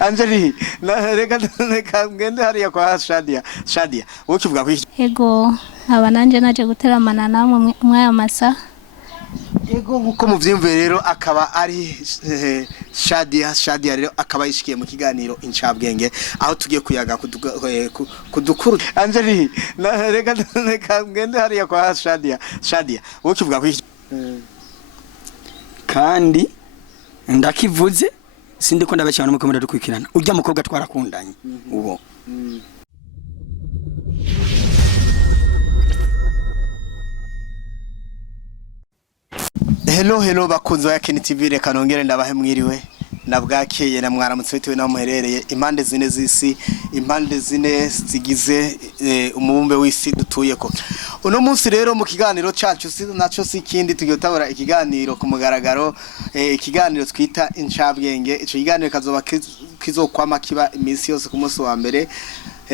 Angeli reka ngende hariya kwa Shadia wowe kivuga ko Ego aba nanje naje guteramana namwe mwaya masa. Ego nkuko muvyimve rero akaba ari Shadia rero akaba yishikiye mu kiganiro incabwenge aho tugiye kuyaga kudukuru Angeli reka ngende hariya kwa Shadia wowe kivuga ko kandi ndakivuze sindi ko ndabe cyane mukomera dukwikirana urya mukobwa twarakundanye uwo Hello bakunzi ya Ken TV reka nongere ndabahe mwiriwe nabwakeye na mwaramutse bitewe naho muherereye impande zine z'isi impande zine zigize umubumbe w'isi dutuyeko uno munsi rero mu kiganiro cyacu naco sikindi tugiye tabura ikiganiro ku mugaragaro ikiganiro twita incabwenge ico kiganiro kazoba kizokwama kiba iminsi yose ku munsi wa mbere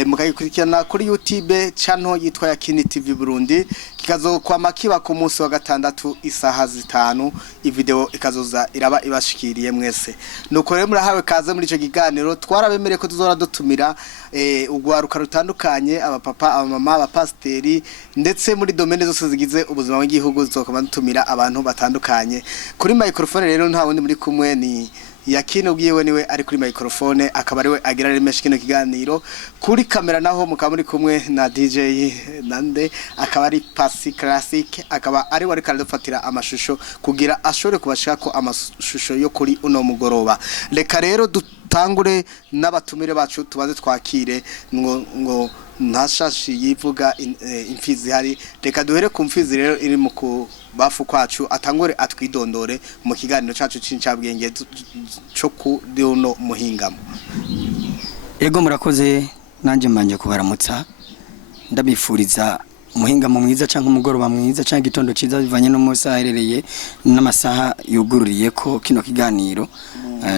mukayikurikirana kuri YouTube channel yitwa ya Ken TV Burundi kikazokwama kiba ku munsi wa gatandatu isaha 5 ivideo ikazoza iraba ibashikiriye mwese nuko rero murahawe kaze muri ico kiganiro twarabemereye ko tuzora dutumira ugwaruka rutandukanye abapapa abamama abapasteri ndetse muri domaine zose zigize ubuzima bw'igihugu zokoma dutumira abantu batandukanye kuri microphone rero nta wundi muri kumwe ni yakino bwiwe niwe ari kuri microphone akaba ariwe agira rimeshe kino kiganiro kuri kamera naho mukaba muri kumwe na DJ Nande akaba ari Pasi Classic akaba ari wari karadufatira amashusho kugira ashore kubashaka ko amashusho yo kuri uno mugoroba reka rero dutangure n'abatumire bacu tubaze twakire ngo ntashashi yivuga imfizi hari reka duhere ku mfizi rero iri mu kubafu kwacu atangore atwidondore mu kiganiro cyacu c'incabwenge cyo kuri uno muhingamo. Ego murakoze nanje mbanje kubaramutsa ndabifuriza umuhingamo mwiza cyangwa umugoroba mwiza cyangwa gitondo ciza bivanye no musa herereye n'amasaha yugururiye ko kino kiganiro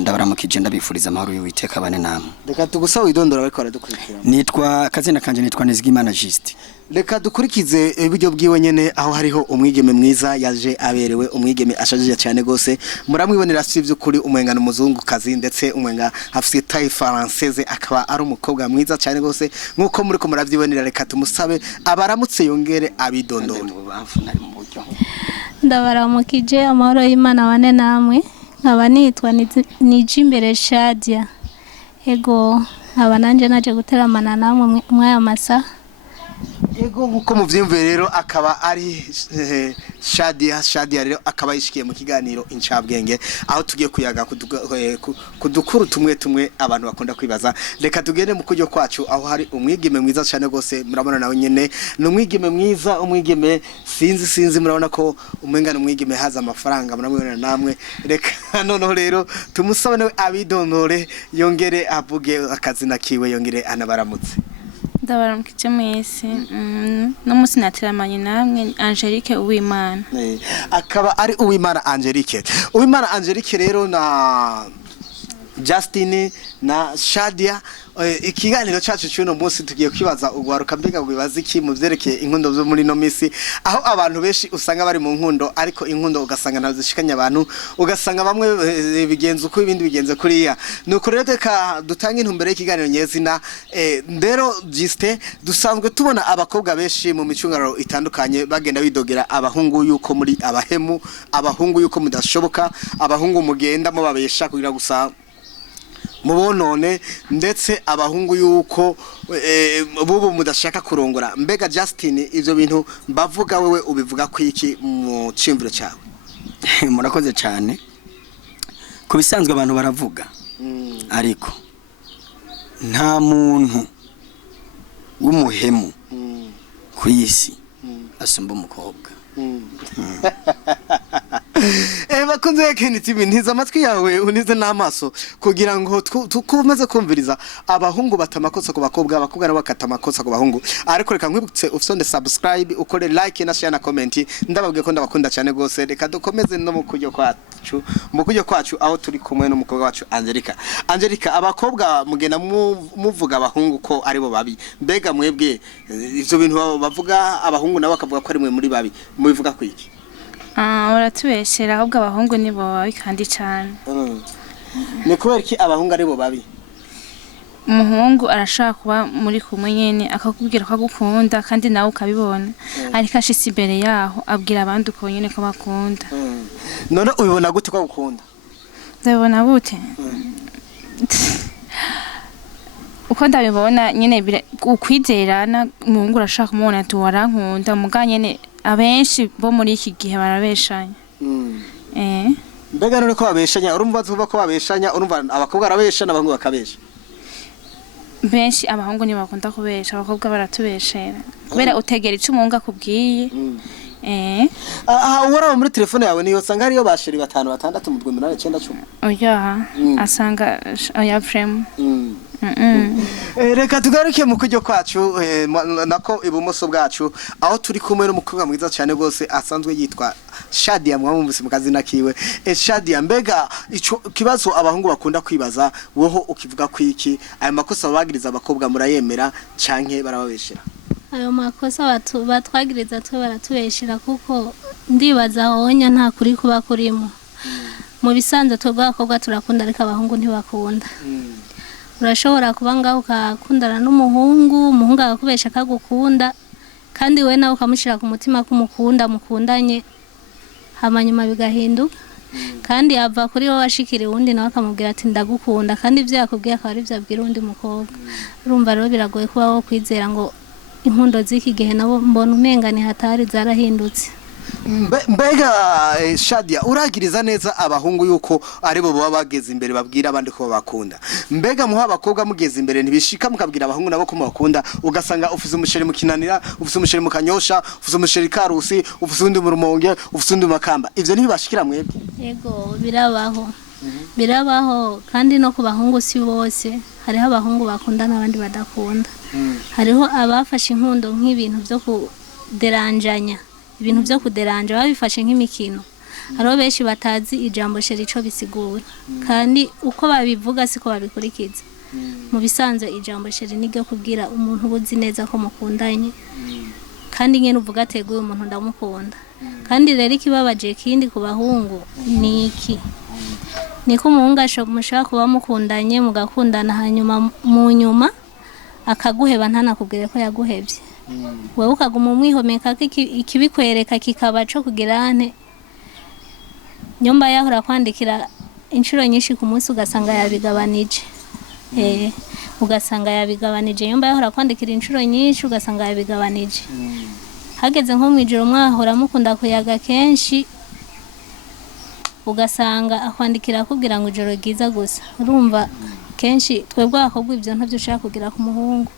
ndabaramukije ndabifuriza amahoro y'Uwiteka bane namwe. Reka tugusaba widondora bariko baradukurikira. Nitwa kazina kanje nitwa Nizigimana Juste. Reka dukurikize ibyo bwiwe nyene aho hariho umwigeme mwiza yaje aberewe umwigeme ashajije cyane gose muramwibonera sivyo kuri umwengano muzungu kazi ndetse umwenga afite taille française akaba ari umukobwa mwiza cyane gose nkuko muri ko muravyibonera reka tumusabe abaramutse yongere abidondora. Ndabaramukije amahoro y'Imana bane namwe nkaba nitwa Nijimbere Shadia. Ego nkaba nanje naje guteramana namwe mwaya masa. Ego nkuko muvyimve rero akaba ari Shadia rero akaba yishikiye mu kiganiro incabwenge aho tugiye kuyaga kudukuru tumwe abantu bakunda kwibaza reka tugende mu kujyo kwacu aho hari umwigeme mwiza cyane gose murabona nawe nyene no mwigeme mwiza umwigeme sinzi murabona ko umwengana umwigeme haza amafaranga muramubona namwe reka noneho rero tumusaba nawe abidonore yongere avuge akazina kiwe yongere anabaramutse. Ndabaramukije mwese no musi nateramanye namwe Angelique Uwimana akaba ari Uwimana Angelique rero na Justine na Shadia ikiganiro cyacu cy'uno munsi tugiye kwibaza ugwaruka mbega bibaza iki mu byerekeye inkundo zo muri no misi aho abantu benshi usanga bari mu nkundo ariko inkundo ugasanga nazishikanya abantu ugasanga bamwe bigenza uko ibindi bigenze kuriya nuko rero reka dutanga intumbere y'ikiganiro nyezina ndero Juste dusanzwe tubona abakobwa benshi mu micungararo itandukanye bagenda bidogera abahungu yuko muri abahemu abahungu yuko mudashoboka abahungu mugenda mu babesha kugira gusa mubonone ndetse abahungu yuko bubu mudashaka kurongora mbega Justine ivyo bintu bavuga wewe ubivuga kwiki mu cimviro cyawe? Murakoze cyane kubisanzwe abantu baravuga ariko nta muntu w'umuhemu kwisi asumba umukobwa. Bakunze ya Ken TV ntiza amatwi yawe unize n'amaso kugira ngo tukomeze kumviriza abahungu batamakosa ku bakobwa abakobwa nabo bakatamakosa ku bahungu ariko reka nkwibutse ufite subscribe ukore like na share na comment ndababwiye ko ndabakunda cyane gose reka dukomeze no mu kujyo kwacu aho turi kumwe n'umukobwa wacu Angelica abakobwa mugenda muvuga abahungu ko ari bo babi mbega mwebwe ivyo bintu bavuga abahungu nabo bakavuga ko ari mwe muri babi mubivuga kwiki? Uratubeshera ahubwo abahungu nibo babi kandi cyane. Ni kubera ki abahungu ari bo babi? umuhungu arashaka kuba muri kumwe nyene akakubwira ko agukunda kandi nawe ukabibona ariko ashitse imbere yaho abwira abandi uko nyene ko bakunda. none ubibona gute ko agukunda? Ndabibona gute uko ndabibona nyene ukwizerana umuhungu arashaka kumubona ati warankunda muga nyene abenshi bo muri iki gihe barabeshanya. Mbega none ko babeshanya urumva tuvuga ko babeshanya urumva abakobwa arabeshana abahungu bakabesha? Benshi abahungu ni bakunda kubesha abakobwa baratubeshera kubera utegera ico umuhungu akubwiye. Uraba muri telefone yawe niyo usanga hariyo basheri 5 6 mu 8 oya asanga oya frame. Reka tugaruke mu kujyo kwacu nako ibumoso bwacu aho turi kumwe n'umukobwa mwiza cyane gose asanzwe yitwa Shadia mwamumvise mu kazina kiwe. Shadia, mbega ico kibazo abahungu bakunda kwibaza woho ukivuga kwiki ayo makosa babagiriza abakobwa murayemera canke barababeshera? Ayo makosa batwagiriza twe baratubeshera kuko ndibaza honya nta kuri kuba kurimo. Mu bisanzwe twebwe abakobwa turakunda ariko abahungu ntibakunda. Urashobora kuba ngaho ukakundana n'umuhungu akakubesha akagukunda kandi we nawe ukamushira ku mutima ko mukundanye hamanyuma bigahinduka kandi ava kuri wowe ashikira uwundi nawe akamubwira ati ndagukunda kandi ivyo yakubwiye akaba ari vyo abwira undi mukobwa. Urumva rero biragoye kuba wo kwizera ngo inkundo z'iki gihe nabo mbona umenga ni hatari zarahindutse. Mbega Shadia, uragiriza neza abahungu yuko aribo baba bageze imbere babwira abandi ko bakunda? Mbega muha abakobwa mugeze imbere ntibishika mukabwira abahungu nabo ko bakunda ugasanga ufuze umusheri mukinanira, ufuze umusheri mukanyosha, ufuze umusheri karusi, ufuze undi mu rumonge, ufuze undi makamba, ivyo ntibashikira mwebwe? Yego birabaho. Birabaho kandi no ku bahungu si bose, hariho abahungu bakunda n'abandi badakunda. Hariho abafashe inkundo nk'ibintu byo kuderanjanya, ibintu byo kuderanja babifashe nk'imikino. Hariho benshi batazi ijambo sheri ico bisigura kandi uko babivuga siko babikurikiza. Mu bisanzwe ijambo sheri niryo kubwira umuntu ubuzi neza ko mukundanye kandi nyene uvuga ateguye umuntu ndamukunda. Kandi rero ikibabaje kindi ku bahungu niki niko umuhungu mushaka kuba mukundanye mugakundana hanyuma mu nyuma akaguheba ntanakubwire ko yaguhevye. Wewe ukaguma umwihomeka ikibikwereka kikaba cyo kugirane nyumba yahora kwandikira inshuro nyinshi ku munsi ugasanga yabigabanije. Ugasanga yabigabanije nyumba yahora kwandikira inshuro nyinshi ugasanga yabigabanije. Hageze nko mwijoro mwahora mukunda kuyaga kenshi ugasanga akwandikira akubwira ngo ijoro giza gusa. Urumva kenshi twebwe abakobwa ivyo ntavyo ushaka kugira ku muhungu.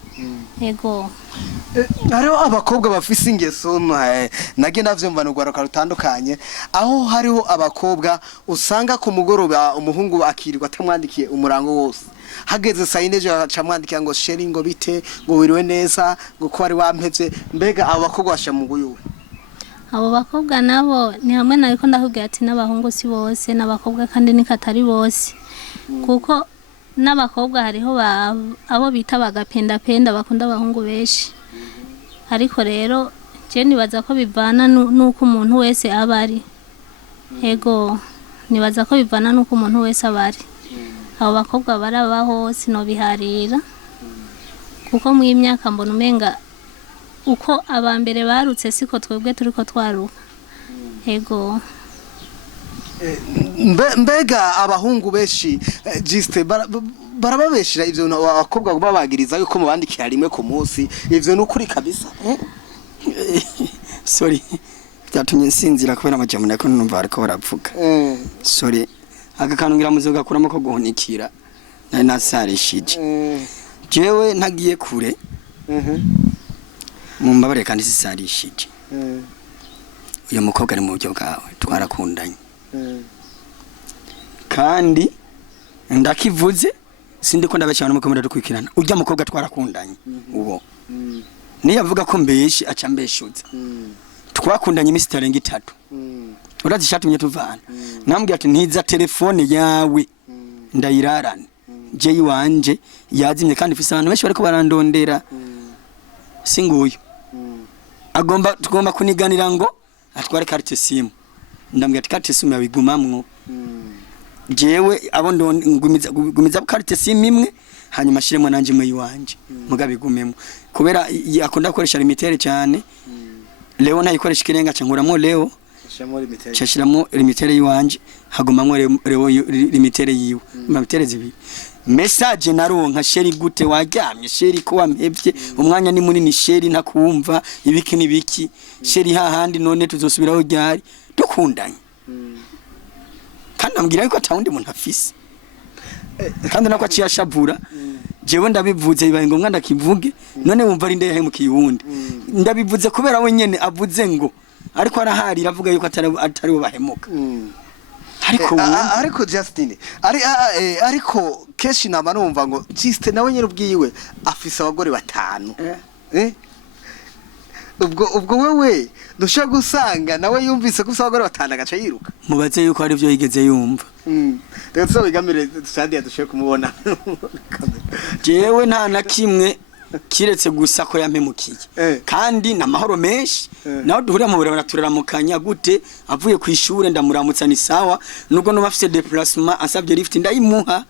Yego hariho abakobwa bafise ingeso nage navyumva n'ugwaruka rutandukanye aho hariho abakobwa usanga ku mugoroba umuhungu akirirwa atamwandikiye umurango wose hageze sayineje acamwandikira ngo sheri ngo bite ngo wiriwe neza ngo ko ari wampevye. Mbega abo bakobwa basha mu guyuwe? abo bakobwa nabo ni hamwe nariko ndakubwira ati n'abahungu si bose n'abakobwa kandi nikatari bose kuko n'abakobwa hariho abo bita bagapenda bakunda abahungu benshi. Ariko rero je nibaza ko bivana nuko umuntu wese abari. Yego nibaza ko bivana nuko umuntu wese abari. Abo bakobwa barabaho sinobiharira kuko mu imyaka mbona umenga uko abambere barutse siko twebwe turiko twaruka. Yego mbega abahungu benshi juste barababeshira ivyo abakobwa babagiriza yuko mubandikira rimwe ku munsi ivyo n'ukuri kabisa? Sorry byatumye nsinzira kubera amajambo nako numva ariko baravuga. Sorry agakanungira muzoga kuramo ko guhunikira nari nasarishije. Jewe ntagiye kure mumbabare kandi sisarishije. Uyo mukobwa ari mu buryo bwawe twarakundanye kandi ndakivuze sindiko ndabacana mukomera dukwikirana urya mukobwa twarakundanye uwo niyo avuga ko mbeshi aca mbeshuza twakundanye imisi 3 urazi shatumye tuvana nambwiye ati ntiza telefone yawe ndayirarana je wanje yazimye kandi fisa abantu benshi bariko barandondera singuyo tugomba kuniganira ngo atware carte simu ndambwiye ati carte simu yabigumamwo jewe abo ndo ngumiza carte sim imwe hanyuma shiremo nanje mu yiwanje mugabe igumemo kubera akunda gukoresha limitere cyane leo ntayikoresha ikirenga cankuramo leo chashiramo limitere yiwanje hagumamwe leo limitere yiwe limitere zibiri message naronka sheri gute waryamye sheri ko wampevye umwanya ni munini sheri ntakumva ibiki nibiki sheri hahandi none tuzosubiraho ryari dukundanye kandi ambwira yuko atawundi muntu afise kandi nako aciye ashavura jewe ndabivuze bibaye ngombwa ndakivuge none wumva ari ndeye mu kiyundi ndabivuze kubera we nyene avuze ngo ariko arahari ravuga yuko atari bo bahemuka ariko Justin ariko keshi nama numva ngo Justin nawe nyine ubwiwe afise abagore batanu ubwo wewe dusha gusanga nawe yumvise ko abagore batanu agaca yiruka mubaze yuko ari byo yigeze yumva rero tuzobigamire Sadi yadushe kumubona jewe nta na kimwe kiretse gusa ko yampemukiye kandi na mahoro menshi naho duhurira mu burabara turaramukanya gute avuye ku ishure ndamuramutsa ni sawa nuko no bafite déplacement asabye lift ndayimuha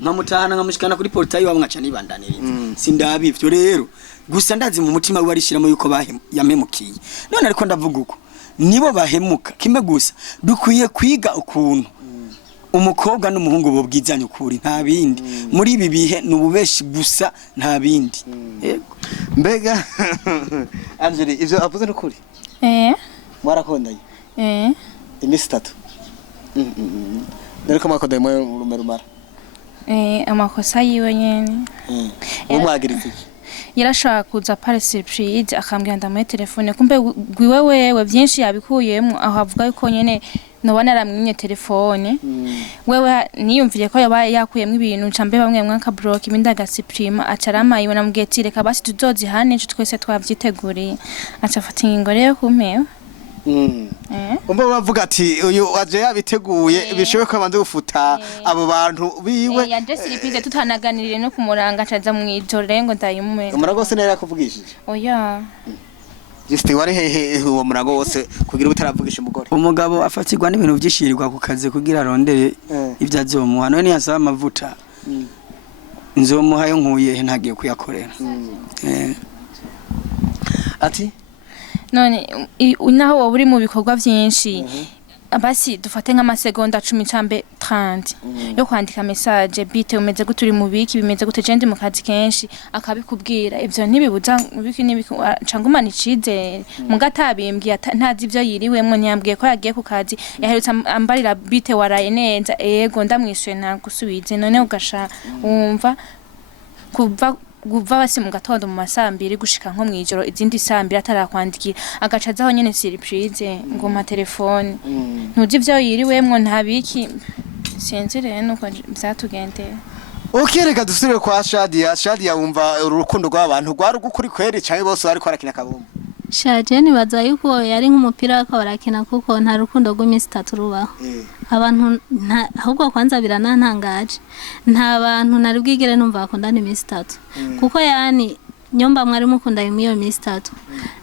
nkamutahana nkamushikana kuri portail wabo ngaca nibandaniriza sindabivyo rero gusa ndazi mu mutima we barishiramo yuko yampemukiye none ariko ndavuga uko nibo bahemuka kimwe gusa dukwiye kwiga ukuntu umukobwa n'umuhungu bo bwizanye ukuri nta bindi muri ibi bihe nububeshi gusa nta bindi yego mbega Angeli ivyo avuze n'ukuri mwarakondanye imisi 3 Nariko mwakondaye mwe rumara amakosa yiwe nyene umwagiriza iki yarashaka kuza pare surprise akambwira ndamuhe telefone kumbe gwiwe wewe byinshi yabikuyemo aho avuga yuko nyene nobana aramwinye telefone wewe niyumviye ko yaba yakuyemo ibintu cambe bamwe mwanka block ibindaga supreme acarama yibona mugeti reka basi tuzozi hane cyo twese twavyiteguriye acafata ingingo rero kumpewe umba bavuga ati uyu aje yabiteguye bishoboye ko abanze gufuta abo bantu biwe yaje surprise tutanaganirire no kumuranga acaza mu ijoro ngo ndayimume umuragose nera yakuvugishije oya Justin wari hehe uwo murago wose kugira utaravugisha umugore umugabo afatirwa n'ibintu byishirirwa ku kazi kugira arondere ibyo azomuha none yasaba amavuta nzomuha yo nkuye ntagiye kuyakorera ati none naho wowe uri mu bikorwa byinshi basi dufate nk'amasegonda 10 cambe 30 yo kwandika message bite umeze gute uri mu biki bimeze gute jendi mu kazi kenshi akabikubwira ivyo ntibibuza biki nibiki cangumana icize mugatabimbwiye ntazi ivyo yiriwemwe ntiyambwiye ko yagiye ku kazi yaherutse ambarira bite waraye neza ego ndamwishuye nta gusubize none ugasha wumva guva basi mu gatondo mu masambiri gushika nko mwijoro izindi sambiri atarakwandikira agacazaho nyene surprise ngo ma telefone ntuzi ivyo yiriwemwo ntabiki sinzi rero nuko byatugendeye reka dusubire kwa Shadia wumva urukundo rw'abantu rwari gukuri kweri cyane bose bari kwarakina kabumbu Shaje nibaza yuko yari nk'umupira wako barakina kuko nta rukundo rw'imisi 3 rubaho abantu ahubwo kwanza biranantangaje nta bantu nari bwigere numva bakundana imisi 3 kuko yani nyomba mwari mukunda imiyo imisi 3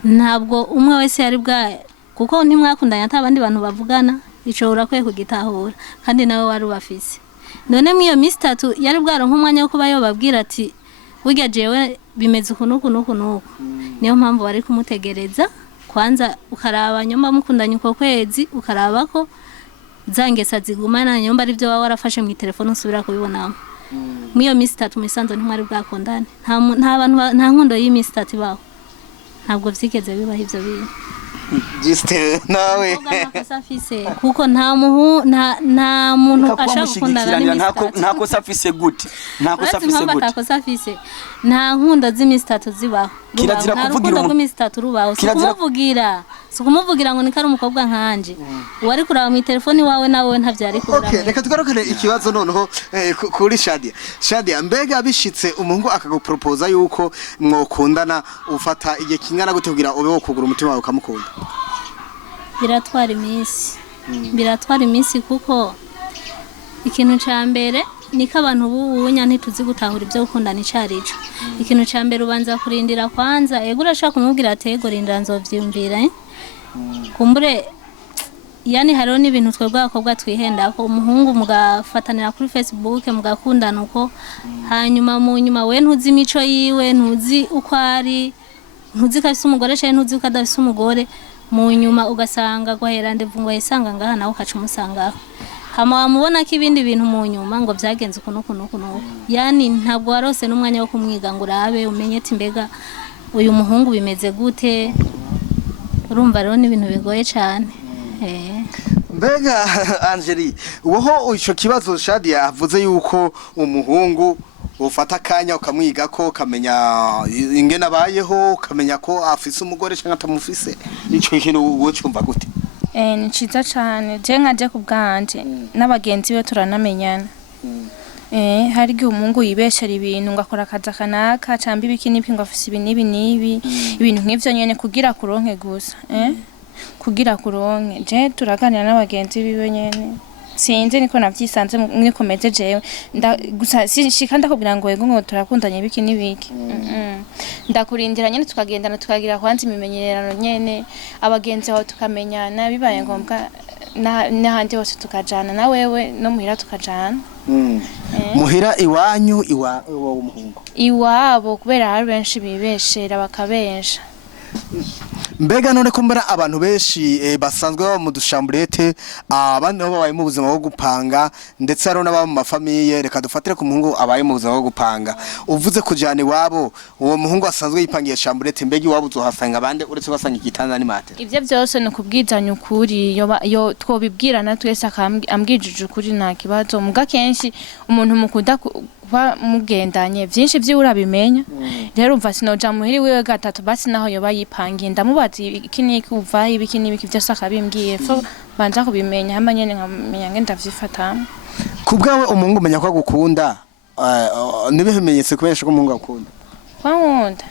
ntabwo umwe wese yari bwa kuko ntimwakundanya atabandi bantu bavugana ico urakwiye kugitahura kandi nawe wari ubafise none mwiyo imisi 3 yari bwaronka umwanya wo kuba yo babwira ati burya jewe bimeze ukunuku niyo mpamvu bari kumutegereza kwanza ukaraba nyomba mukundanye uko kwezi ukaraba ko zangesa zigumana nyomba ari byo baba warafashe mu telefone usubira kubibonamo mwiyo misi 3 misanzo ntimwari bwakondane nta bantu nta nkundo y'imisi 3 baho ntabwo vyigeze bibaho ivyo bintu Justin nawe kuko nta muntu ashaka gukundana nta kosa afise gute nta kosa afise nta nkunda z'imisi 3 zibaho kirazira kuvugira rw'imisi 3 rubaho sikumuvugira ngo nikari umukobwa nkanje wari kuraba mu telefone wawe nawe ntavyari kuraba reka tugarukane ikibazo noneho kuri Shadia mbega bishitse umuhungu akagupropose yuko mwokundana ufata igihe kingana gute kugira ube wo kugura umutima wawe ukamukunda biratwara iminsi kuko ikintu ca mbere niko abantu bubunya ntituzi gutahura ibyo gukundana icarico ikintu ca mbere ubanza kurindira kwanza ego urashaka kumubwira ati ego rindira nzovyumvira kumbure yani hariho n'ibintu twebwe abakobwa twihenda ko umuhungu mugafatanira kuri Facebook mugakundana uko hanyuma mu nyuma we ntuzi imico yiwe ntuzi uko ari ntuzi ko afise umugore cyangwa ntuzi ko adafise umugore mu nyuma ugasanga guhera ndevu ngo yisanga ngaha nawe ukaca umusangaho hama wamubona ko ibindi bintu mu nyuma ngo byagenze ukuntu yani ntabwo warose n'umwanya wo kumwiga ngo urabe umenye ati mbega uyu muhungu bimeze gute urumva rero n'ibintu bigoye cyane mbega Angeli woho ico kibazo Shadia avuze yuko umuhungu ufata akanya ukamwiga ko kamenya ingene abayeho kamenya ko afise umugore cyangwa atamufise ico kintu wo cyumva gute ni ciza cyane je nkaje ku bwanje n'abagenzi be turanamenyana hari igihe umuhungu yibeshera ibintu ngo akora akazi kanaka camba ibiki n'ibi ngo afise ibi n'ibi n'ibi ibintu nk'ivyo nyene kugira kuronke gusa kugira kuronke je turaganira n'abagenzi biwe nyene sinzi niko navyisanze mwikomeze jewe gusa shika ndakubwira ngo yego ngo turakundanye ibiki n'ibiki ndakurindira nyene tukagendana tukagira kwanza imimenyerano nyene abagenzi aho tukamenyana bibaye ngombwa n'ahandi hose tukajana na wewe no muhira tukajana muhira iwanyu iwabo umuhungu iwabo kubera hari benshi bibeshera bakabesha mbega none ko mbara abantu benshi basanzwe baba mu dushamburete abandi nabo babaye mu buzima bwo gupanga ndetse hari n'ababa mu mafamiye reka dufatire ku muhungu abaye mu buzima bwo gupanga uvuze kujana iwabo uwo muhungu asanzwe yipangiye shamburete mbega iwabo uzohasanga abandi uretse basanga igitanda ni mate ivyo byose no kubwizanya ukuri yo twobibwirana twese akambwijije ukuri nta kibazo muga kenshi umuntu mukunda kuba mugendanye byinshi by'ura bimenya rero umva sinoja muhiri wiwe gatatu basi naho yoba yipangiye ndamubaza iki niki uva ibiki nibiki byose akabimbwiye fo banza kubimenya hama nyene nkamenya ngenda vyifata kubwawe umuhungu umenya ko agukunda nibimenyetse kubesha ko umuhungu akunda kwankunda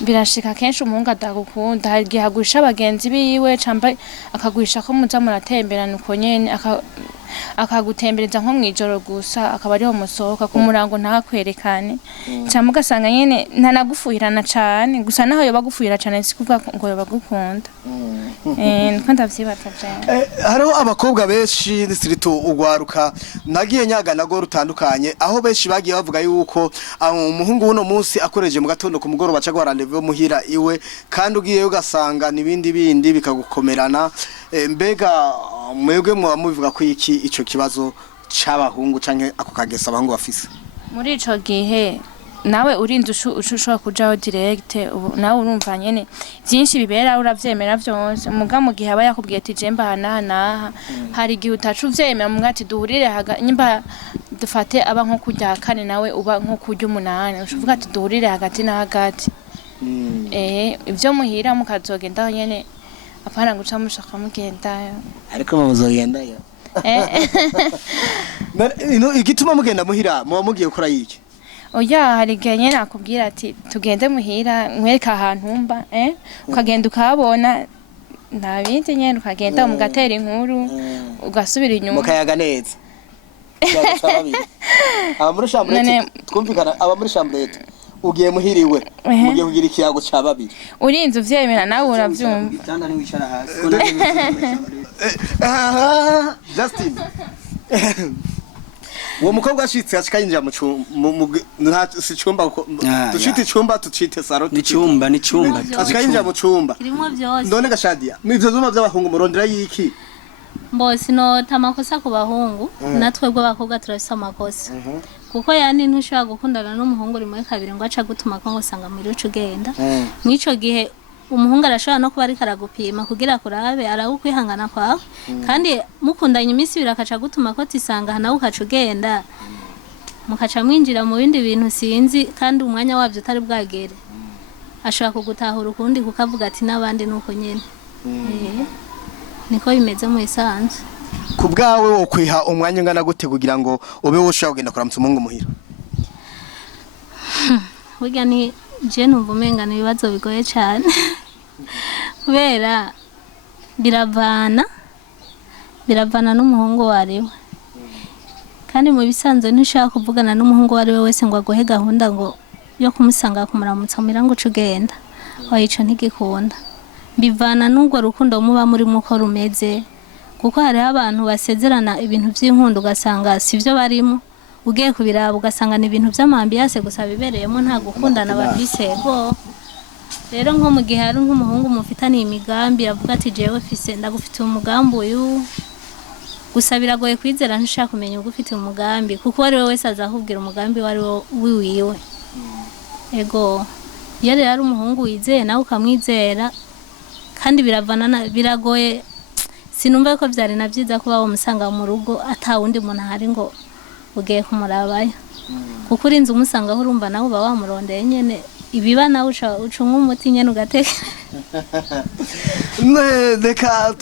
birashika kenshi umuhungu adagukunda hari igihe agurisha abagenzi biwe camba akagurisha ko muza muratemberana uko nyene akagutembereza nko mwijoro gusa akaba ariho musohoka ku murango ntakwerekane cyangwa ugasanga nyene ntanagufuhirana cane gusa naho yoba gufuhira cane sikuvuga ngo yoba gukunda niko ndavyibaza cyane hariho abakobwa benshi nisirito ugwaruka nagiye nyaga nago rutandukanye aho benshi bagiye bavuga yuko umuhungu uno munsi akoreje mu gatondo ku mugoro baca gwarandeve muhira iwe kandi ugiye ugasanga nibindi bindi bikagukomerana mbega mwebwe mwa mubivuga ko iki ico kibazo c'abahungu canke ako kagesa abahungu bafise muri ico gihe nawe urinze ushobora kujaho direct nawe urumva nyene byinshi bibera uravyemera byose muga mu gihe aba yakubwiye ati je mba hana hari igihe utacu vyemera mu mwati duhurire nyimba dufate aba nko kujya kane nawe uba nko kujya umunani ushuvuga ati duhurire hagati na hagati ivyo muhira mukazogenda nyene apana guca mushaka mugendayo ariko muzogendayo igituma mugenda muhira muba mugiye gukora yiki oya hari igihe nyene akubwira ati tugende muhira nkwereka ahantu mba ukagenda ukabona nta bindi nyene ukagenda mugatera inkuru ugasubira inyuma mukayaga neza aba muri shamburete twumvikana aba muri shamburete ugiye muhiriwe mugiye kugira ikiyago ca babiri urinze uvyemera nawe uravyumva bitanda ni wicara hasi Justin uwo mukobwa ashitse ashikayinjira mu cyumba dushite icyumba tucite saro ni cyumba ashikayinjira mu cyumba kirimo byose ndone gashadia mwivyo zuma by'abahungu murondera yiki mbose no tamakosa ku bahungu natwe bw'abakobwa turafise amakosa kuko yani ntushobora gukundana n'umuhungu uri muri kabiri ngo aca gutuma ko ngosanga muri ucu genda mwico gihe umuhungu arashobora no kuba ari karagupima kugira kurabe aragukwihangana kwawe kandi mukundanye iminsi birakaca gutuma ko tisanga nawe ukaca ugenda mukaca mwinjira mu bindi bintu sinzi kandi umwanya wabyo utari bwagere ashobora kugutahura ukundi kukavuga ati n'abandi nuko nyene niko bimeze mu isanzwe ku bwawe wo kwiha umwanya ngana gute kugira ngo ube woshaka kugenda kuramutsa umuhungu muhira burya ni je numva umenga ibibazo bigoye cyane kubera biravana n'umuhungu wariwe kandi mu bisanzwe ntushaka kuvugana n'umuhungu wariwe wese ngo agohe gahunda ngo yo kumusanga kumuramutsa murango ucugenda wayica ntigikunda bivana n'urwo rukundo muba muri muko rumeze kuko hariho abantu basezerana ibintu by'inkundo ugasanga sivyo barimo ugiye kubiraba ugasanga ni ibintu by'amambiyase gusa bibereyemo nta gukundana babisego. Rero nko mu gihe hari nk'umuhungu mufitaniye imigambi avuga ati jewe fise ndagufitiye umugambi uyu gusa biragoye kwizera ntushaka kumenya ugufitiye umugambi kuko ari we wese azakubwira umugambi wari wiwiwe. Ego iyo rero ari umuhungu wizeye nawe ukamwizera kandi biragoye sinumva ko byari na byiza kuba wamusanga mu rugo atawundi muntu ahari ngo ugiye kumurabayo kuko urinze umusangaho urumva nawe uba wamurondeye nyene ibiba nawe uca nk'umuti nyene ugateka. Reka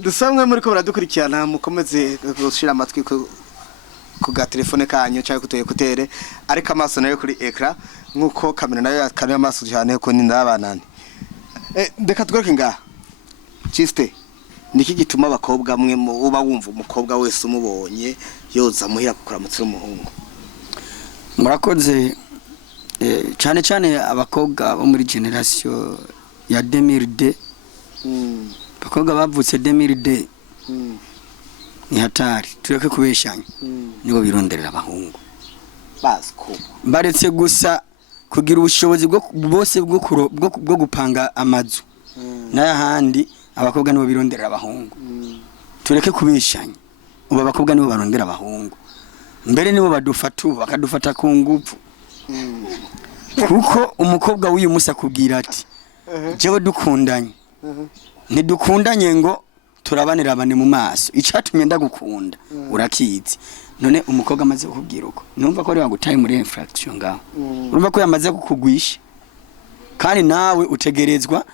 dusamwe muri ko baradukurikirana mukomeze gushira amatwi ku ga telefone kanyu cyangwa kutoye kutere ariko amaso nayo kuri ekra nkuko kamera nayo yakane amaso cyane ko ni ndabanani. Reka tugoreke ngaha Chiste niki gituma abakobwa mwe uba wumva umukobwa wese umubonye yoza muhira gukora mutsira umuhungu. Murakoze cyane cyane abakobwa bo muri generation ya 2000 bakobwa bavutse 2000 ni hatari tureke kubeshanya nibo bironderera abahungu basko baretse gusa kugira ubushobozi bwose bwo gupanga amazu n'ahandi abakobwa nibo bironderera abahungu tureke kubeshanya ubu abakobwa nibo barondera abahungu mbere nibo bakadufata ku ngufu kuko umukobwa w'uyu musa kubwira ati jewe dukundanye ntidukundanye ngo turabanira abane mu maso icatumye ndagukunda urakizi none umukobwa amaze kukubwira uko numva ko ari wagutaye muri infraction ngaho urumva ko yamaze kukugwisha kandi nawe utegerezwa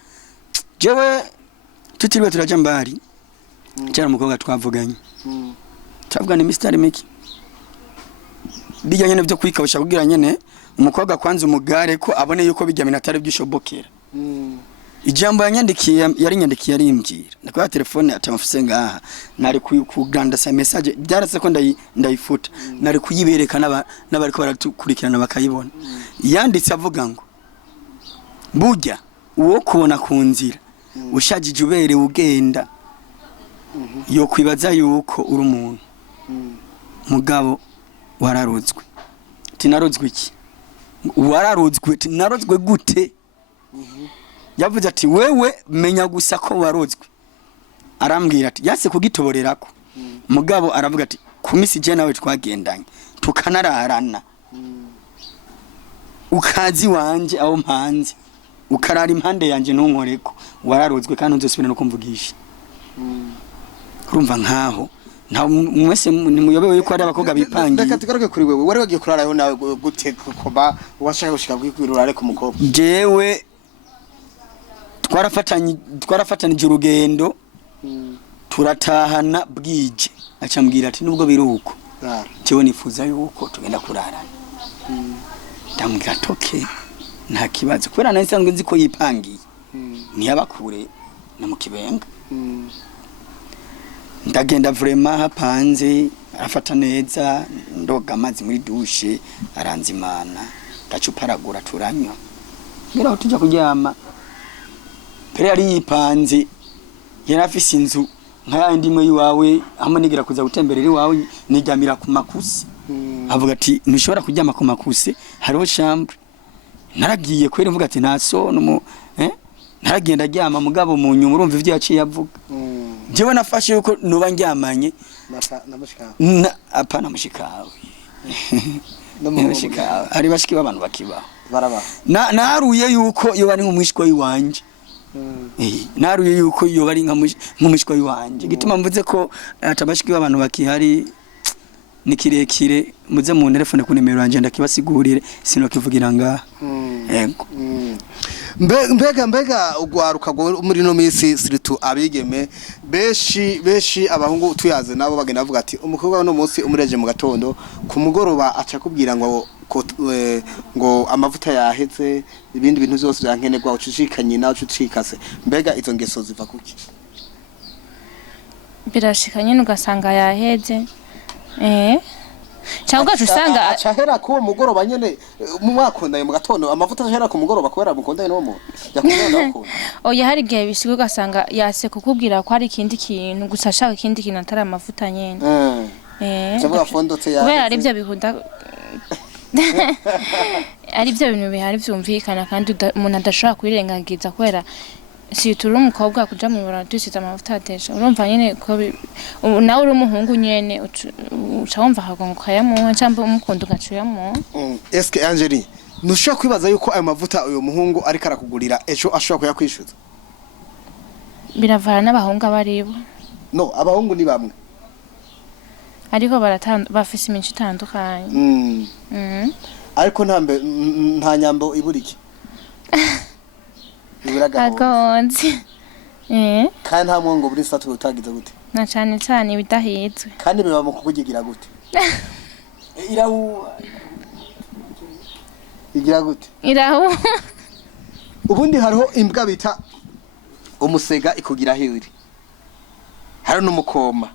jewe tutiriwe turaja mbari cyane umukobwa twavuganye travugana Mr. Miki bijya nyene byo kwikawusha kugira nyene umukobwa kwanza umugare ko abone yuko bijya minatari byishobokera ijambo yanyandikiye arimbwira nakwa telefone atamufise ngaha nari kuganda sa message byarase ko ndayifuta nari kuyibereka n'abari ko barakurikirana bakayibona yanditse avuga ngo burya uwo kubona ku nzira ushagije ubere ugenda yo kwibaza yuko uri umuntu mugabo wararudzwe tinarudzwe iki wararudzwe tinarudzwe gute yavuze ati wewe menya gusa ko warudzwe arambwira ati yase kugitoborerako mugabo aravuga ati kumisi je nawe twagendanye tukanararana ukazi wanje aho mpanze ukarara impande yanje ntunkoreko wararudzwe kandi nzosubira no kumvugisha urumva nkaho nta mwese nimuyobewe yuko ari abakobwa bipangiye. Reka tugaruke kuri wewe wari wagiye kurarayo nawe gute kuba washaka gushika kwirura ariko umukobwa jewe twarafatanije urugendo turatahana bwije acambwira ati nubwo biruko jewe nifuza yuko tugenda kurarana ndambwira toke nta kibazo kubera nasanzwe nzi ko yipangiye ntiyabakure na mukibenga ndagenda vraiment hapanze afata neza ndoga amazi muri douche aranzimana ndacuparagura turanywa ngira tujya kuryama pere ari yipanze yarafise inzu nkaya ndimwe yiwawe hamwe nigira kuza gutemberera iwawe nijyamira ku makusi avuga ati ntushobora kuryama ku makusi hariho chambre naragiye kwere mvuga ati naso naragenda ryama mugabo mu nyuma urumva ivyo yaciye avuga jewe nafashe yuko nuba njyamanye apana mushikawe mushikawe hari bashiki b'abantu bakiba baraba naruye yuko yo bari nk'umwishwa yiwanje naruye yuko yo bari nk'umwishwa yiwanje gituma mvuze ko atabashiki b'abantu bakihari ni kirekire muze mu telefone ku nimero yanje ndakibasigurire sino kivugira ngaha yego mbega ugwaruka muri no misi siritu abigeme beshi abahungu tuyaze nabo bagenda bavuga ati umukobwa no munsi umureje mu gatondo ku mugoroba aca kubwira ngo amavuta yaheze ibindi bintu byose byankenerwa ucishikanye nawe ucikase mbega izo ngeso ziva kuki birashikanye ugasanga yaheze cyangwa usanga acahera ku mugoroba nyene mwakundanye mu gatondo amavuta ahera ku mugoroba kubera mukundanye no mu yakundana ko oya hari gihe bisigo gasanga yase kukubwira ko hari ikindi kintu gusa ashaka ikindi kintu atari amavuta nyene cyangwa fondotse ya kubera ari byo bihunda ari byo bintu bihari byumvikana kandi umuntu adashobora kwirengagiza kubera si turi umukobwa kuja mu ibara dusize amavuta atesha urumva nyene ko nawe uri umuhungu nyene uca wumva hagongoka yamuha cyangwa umukunda ugacuyamuha eske Angeli nushaka kwibaza yuko ayo mavuta uyo muhungu ariko arakugurira ejo ashobora kuyakwishyuza biravana n'abahungu abaribo no abahungu ni bamwe ariko bafise imico itandukanye ariko nta nyambo iburike agonzi kandi nta mwongo buri satu utagize gute na cyane cyane bidahizwe kandi biba mu kukugigira gute igira gute ubundi hariho imbwa bita umusega ikugira hiri hari n'umukoma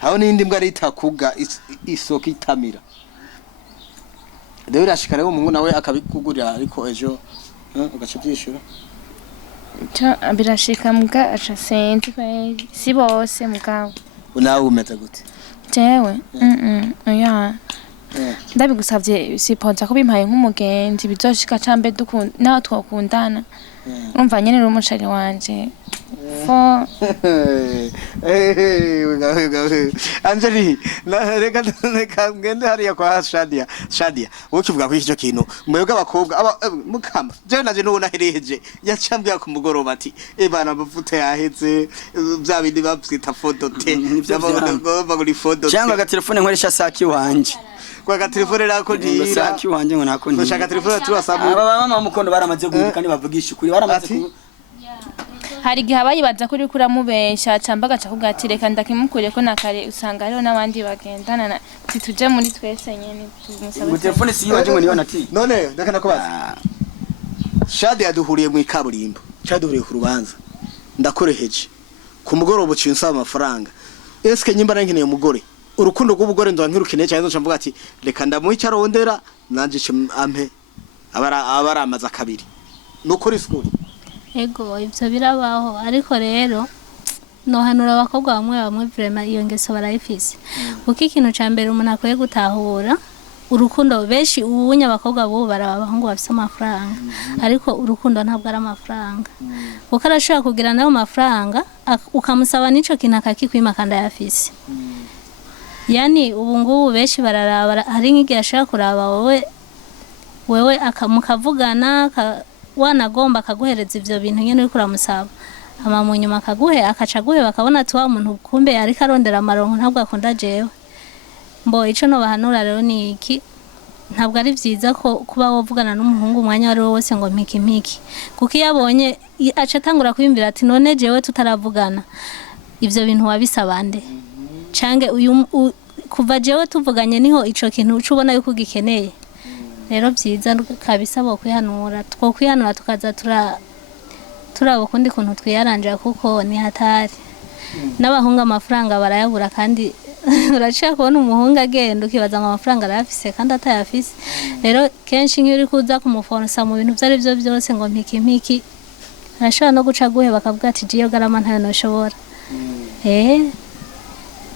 hariho n'indi mbwa rita kuga isoka itamira rero irashikara umuntu nawe akabikugurira ariko ejo ugaca byishura birashika mbwa aca senti si bose mugabo nawe umeze gute jewe oya ndabigusavye siponza ko bimpaye nk'umugenzi bizoshika cambe dukunda naho twakundana urumva nyene rumushari wanje fo Angeli reka ngende hariya kwa Shadia ukivuga ko icyo kintu mwebwe abakobwa mukama je naje nubona hereje yacambye ku mugoroba ati bana bavuta yaheze bya bindi babyita fodote baguri fodote cyangwa ga telefone nkoresha saki wanje kwa ga telefone rako ndira saki wanje ngo nako ndira ushaka telefone turasamu aba mama mukondo baramaze guhika nibavugisha ukuri baramaze hari gihe abayibaza kuri kuramubesha camba gaca kugatireka ndakimukure ko nakare usanga hariho n'abandi bagendana tituje muri twese nyene mu telefone si yiwaje ngo niyo nati none ndaka nakubaza Shadi yaduhuriye mu ikaburimbo cyaduhuriye ku rubanza ndakoreheje ku mugoroba ucinsaba amafaranga eske nyimba nankeneye umugore urukundo rw'ubugore ndo nkirukeneye cyane nzo mvuga ati reka ndamuha icyarondera nanje ampe abaramaza kabiri nukuri skuri ego ibyo birabaho ariko rero nohanura abakobwa bamwe vraiment iyo ngeso barayifise kuko ikintu ca mbere umuntu akwiye gutahura urukundo benshi ubunya abakobwa bo baraba abahungu bafise amafaranga ariko urukundo ntabwo ari amafaranga kuko arashobora kugira nayo mafaranga ukamusaba nico kintu akakikwima kandi ayafise yani ubu ngubu benshi bararaba hari nk'igihe ashaka kuraba wewe akamukavugana wanagomba akaguhereza ivyo bintu nyene uri kuramusaba ama mu nyuma akaguhe akacaguhe bakabona ati wa muntu kumbe ariko arondera amaronko ntabwo akunda jewe mbo ico no bahanura rero ni iki ntabwo ari vyiza ko kuba wovugana n'umuhungu umwanya wari wose ngo mpiki kuko yabonye aca atangura kwiyumvira ati none jewe tutaravugana ivyo bintu wabisabande cange kuva jewe tuvuganye niho ico kintu ucubona yuko gikeneye rero byiza kabisa bo kwihanura twokwihanura tukaza turabo kundi kuntu twiyaranja kuko ni hatari n'abahunga amafaranga barayabura kandi urashaka kubona umuhungu agenda ukibaza ngo amafaranga arayafise kandi atayafise rero kenshi nk'iyo uri kuza kumufonsa mu bintu byari byo byose ngo mpiki arashobora no guca guhe bakavuga ati jiyo garama ntayo noshobora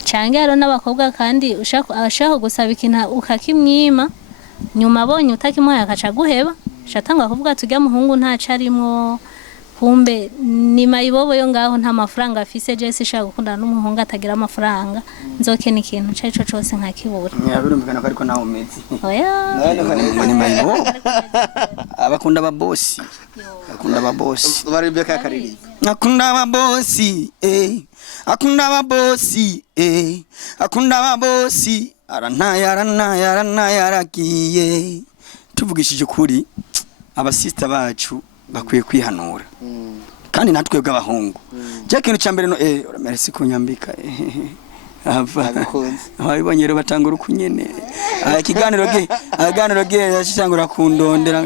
cange rero n'abakobwa kandi ushaka gusaba ikintu ukakimwima nyuma abonye utakimuhaye akaca guheba shatanga kuvuga tujya muhungu ntaca arimwo kumbe ni mayibobo yo ngaho nta mafaranga afise je sishaka gukundana n'umuhungu atagira amafaranga nzokena ikintu cyo cyose nkakibura birumvikana ko ariko nawe umeze oya ni mayibobo abakunda ababosi bari beka kariri akunda ababosi akunda ababosi aranayaragiye tuvugishije ukuri abasista bacu bakwiye kwihanura kandi natwe bw'abahungu je kintu cyambere no merci kunyambika abibonye rero batanga urukunyene ikiganiro ge yashangura kundondera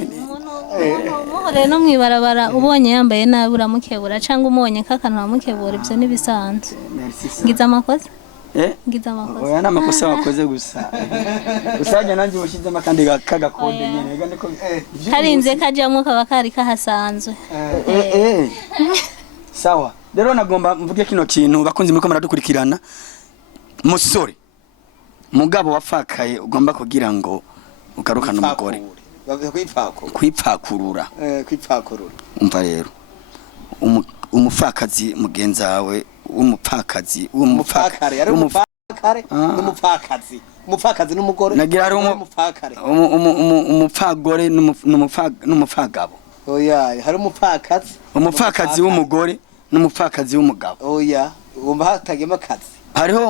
muhore no mwibarabara ubonye yambaye nabi uramukebura cyangwa umubonye kakantu amukebura ibyo nibisanzwe ngize amakosa ngize amakosa oya na makosa wakoze gusa usajya nanjye ushizemo kandi kagakode nyene ega niko karinze kajamwo kaba kari kahasanzwe sawa rero nagomba mvuge kino kintu bakunze muri ko muradukurikirana musore mugabo wafakaye ugomba kugira ngo ugarukana umugore kwipfakurura umva rero umupfakazi mugenza wawe umupfakazi umupfakazi n'umugore nagira ari umupfagore n'umupfagabo oya hari umupfakazi w'umugore n'umupfakazi w'umugabo oya umva hatagema akazi hariho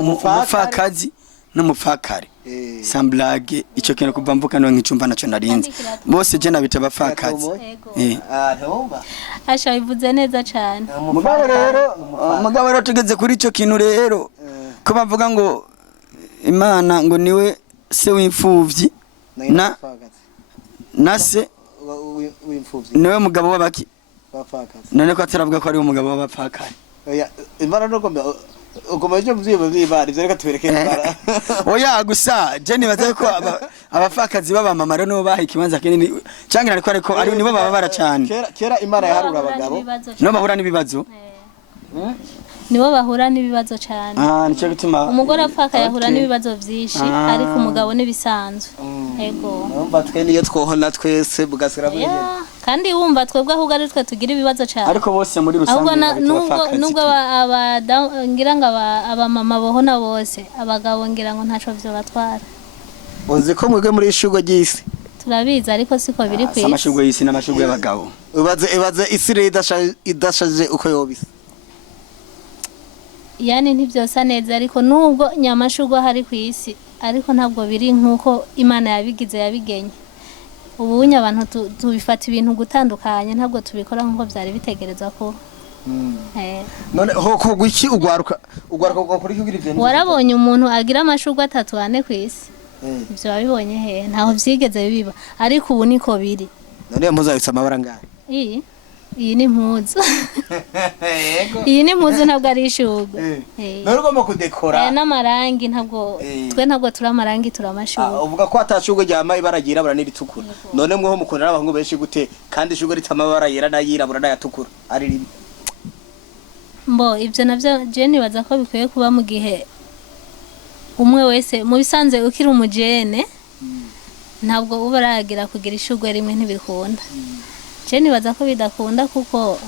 umupfakazi n'umupfakare samblage ico kintu kuva mvuka no nkicumva naco narinze bose je nabita bapfakazi asha bivuze neza cyane mugabo rero tugeze kuri ico kintu rero ko bavuga ngo Imana ngo niwe se w'imfuvyi na se w'imfuvyi niwe mugabo w'abaki bapfakazi none ko ataravuga ko ari umugabo w'abapfakare oya Imana nogomba ukomeje muzibari reka tubereke Imana oya gusa je nibaza ko abapfakazi baba mama rero no baha ikibanza kinini canke ariko ari nibo bababara cyane kera Imana yaharura abagabo no bahura n'ibibazo nibo bahura n'ibibazo cyane nico gituma umugore apfaka yahura n'ibibazo byinshi ariko umugabo nibisanzwe yego umva twe niyo twohona twese bugasira bwije kandi wumva twebwe ahubwo ari twe tugira ibibazo cyane ariko bose muri rusange nubwo ngira ngo aba mama bohona bose abagabo ngira ngo ntaco vyo batwara uzi ko mwebwe muri ishurwe ry'isi turabizi ariko siko biri kwisi amashurwe y'isi n'amashurwe y'abagabo ibaze isi idashaje uko yobisa yani ntibyosa neza ariko nubwo nyamashurwe hari ku isi ariko ntabwo biri nkuko Imana yabigenye ubunya abantu tubifata ibintu gutandukanye ntabwo tubikora nkuko byari bitegereza ko none hoko gwiki ugwaruka kuri kugira ivyo warabonye umuntu agira amashurwe 3 ane ku isi ibyo babibonye he ntaho byigeze biba ariko ubu niko biri none muzabitsa amabara ngahe iyi ni impuzu iyi ni impuzu ntabwo ari ishurwe none ugomba kudekora n'amarangi ntabwo turi amarangi turi amashurwe uvuga ko atashurwe ryama ibara ryirabura n'iritukura none mweho mukunda n'abahungu benshi gute kandi ishurwe ritama amabara yera n'ayirabura n'ayatukura ari ribi ibyo nabyo je nibaza ko bikwiye kuba mu gihe umwe wese mu bisanzwe ukiri umujene ntabwo uba aragira kugira ishurwe rimwe ntibikunda je nibaza ko bidakunda kuko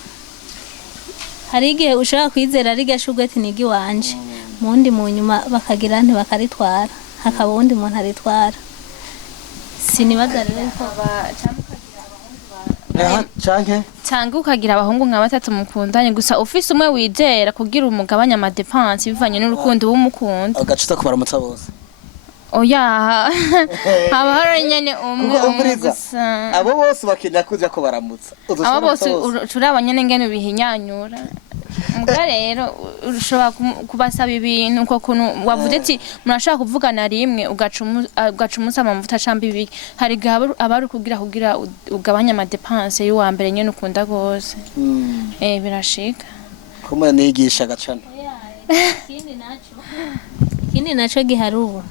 hari igihe ushaka kwizera ari gashurwe ati nigi wanje mundi mu nyuma bakagira ntibakaritwara hakaba undi muntu aritwara sinibaza rero ko canke ukagira abahungu nka 3 mukundanye gusa ufise umwe wizera kugira umugabanya amadepense bivanye n'urukundo w'umukunda agacuta kubaramutsa bose oya haba hari nyene umwe gusa abo bose bakenera kuja ko baramutsa abo bose turaba nyene ngene bihinyanyura mbwa rero ushobora kubasaba ibintu uko kuntu wavuze ati murashaka kuvugana rimwe ugaca umusa amavuta camba ibiki hari abari kugira ugabanya amadepense y'uwa mbere nyene ukunda gose birashika kuma nigisha gacana ikindi naco gihari ubu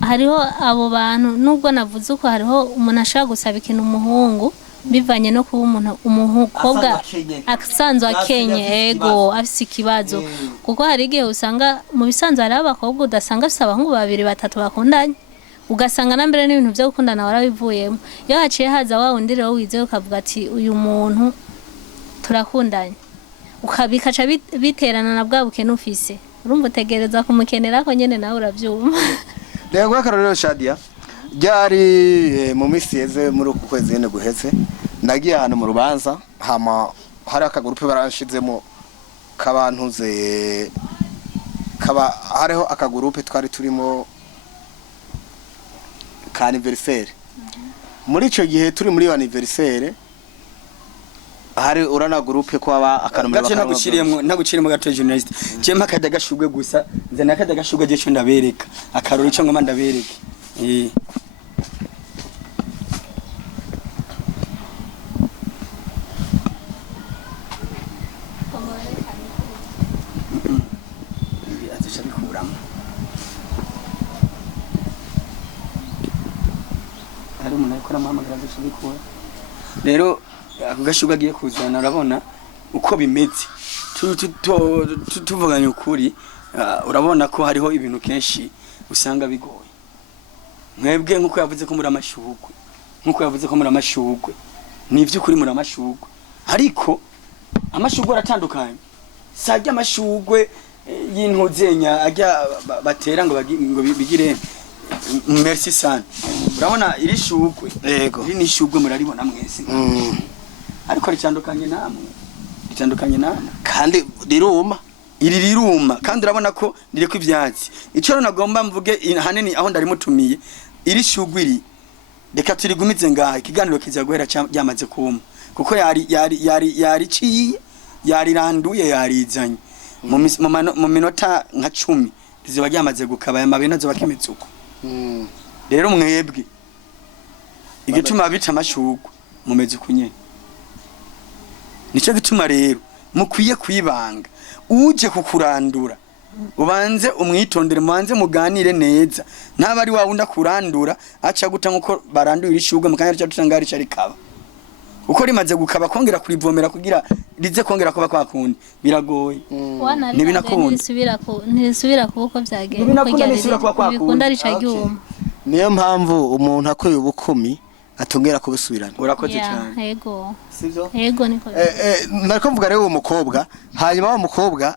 hariho abo bantu nubwo navuze uko hariho umuntu ashaka gusaba ikintu umuhungu bivanye no kuba umukobwa asanzwe akenye ego afise ikibazo kuko hari igihe usanga mu bisanzwe hari abakobwa udasanga afise abahungu 2 3 bakundanye ugasanga na mbere n'ibintu byo gukundana warabivuyemo iyo haciye haza wa wundi rero wize ukavuga ati uyu muntu turakundanye ukabikaca biterana na bwa bukene ufise urumva utegereza kumukenera ko nyene nawe uravyuma Lego akarorero Shadia ryari mu misi yeze muri uku kwezi nyene guheze nagiye ahantu mu rubanza hama hari akagurupe baranshizemo kabantuze hariho akagurupe twari turimo ka anniversaire muri ico gihe turi muri anniversaire hari urana gurupe ko aba akanumira naguciriyemo gato journalist cema kajya gashugwe gusa nzana kajya gashugwe je cyo ndabereka akaroro ico ngoma ndabereke umuntu ariko aramuhamagara gusubikura rero ako gashuga agiye kuzana urabona uko bimeze tuvuganye ukuri urabona ko hariho ibintu kenshi usanga bigoye mwebwe nkuko yavuze ko muri amashugwe nkuko yavuze ko muri amashugwe ni ivy'ukuri muri amashugwe ariko amashugwe aratandukanye sajya amashugwe y'intuzenya ajya batera ngo bigire merci sana urabona iri shugwe yego iri ni shugwe muraribona mwese ariko ritandukanye namwe kandi riruma kandi urabona ko rireko ivyatsi ico nagomba mvuge hanini aho ndari mutumiye iri shugwe iri reka turigumize ngaha ikiganiro kiza guhera cyamaze kuma kuko yari ciye yariranduye yarizanye mu minota nka 10 riziba ryamaze gukaba amabena zo bakimitsuko rero mwebwe igituma bita amashugwe mumeze kunyene nico gituma rero mukwiye kwibanga uje kukurandura ubanze umwitondere mubanze muganire neza ntaba ari wawunda kurandura aca guta nkuko baranduye ishugwe mukanya cyo tutangari cyarikaba uko rimaze gukaba kongera kurivomera kugira rize kongera kuba kwakundi biragoye ntibinakunda ntisubira kuko byagenda bikunda ricagyuma niyo mpamvu umuntu akoye ubukumi atongera kubisubirana urakoze cyane yego sivyo yego niko nariko mvuga rero uwo mukobwa hanyuma uwo mukobwa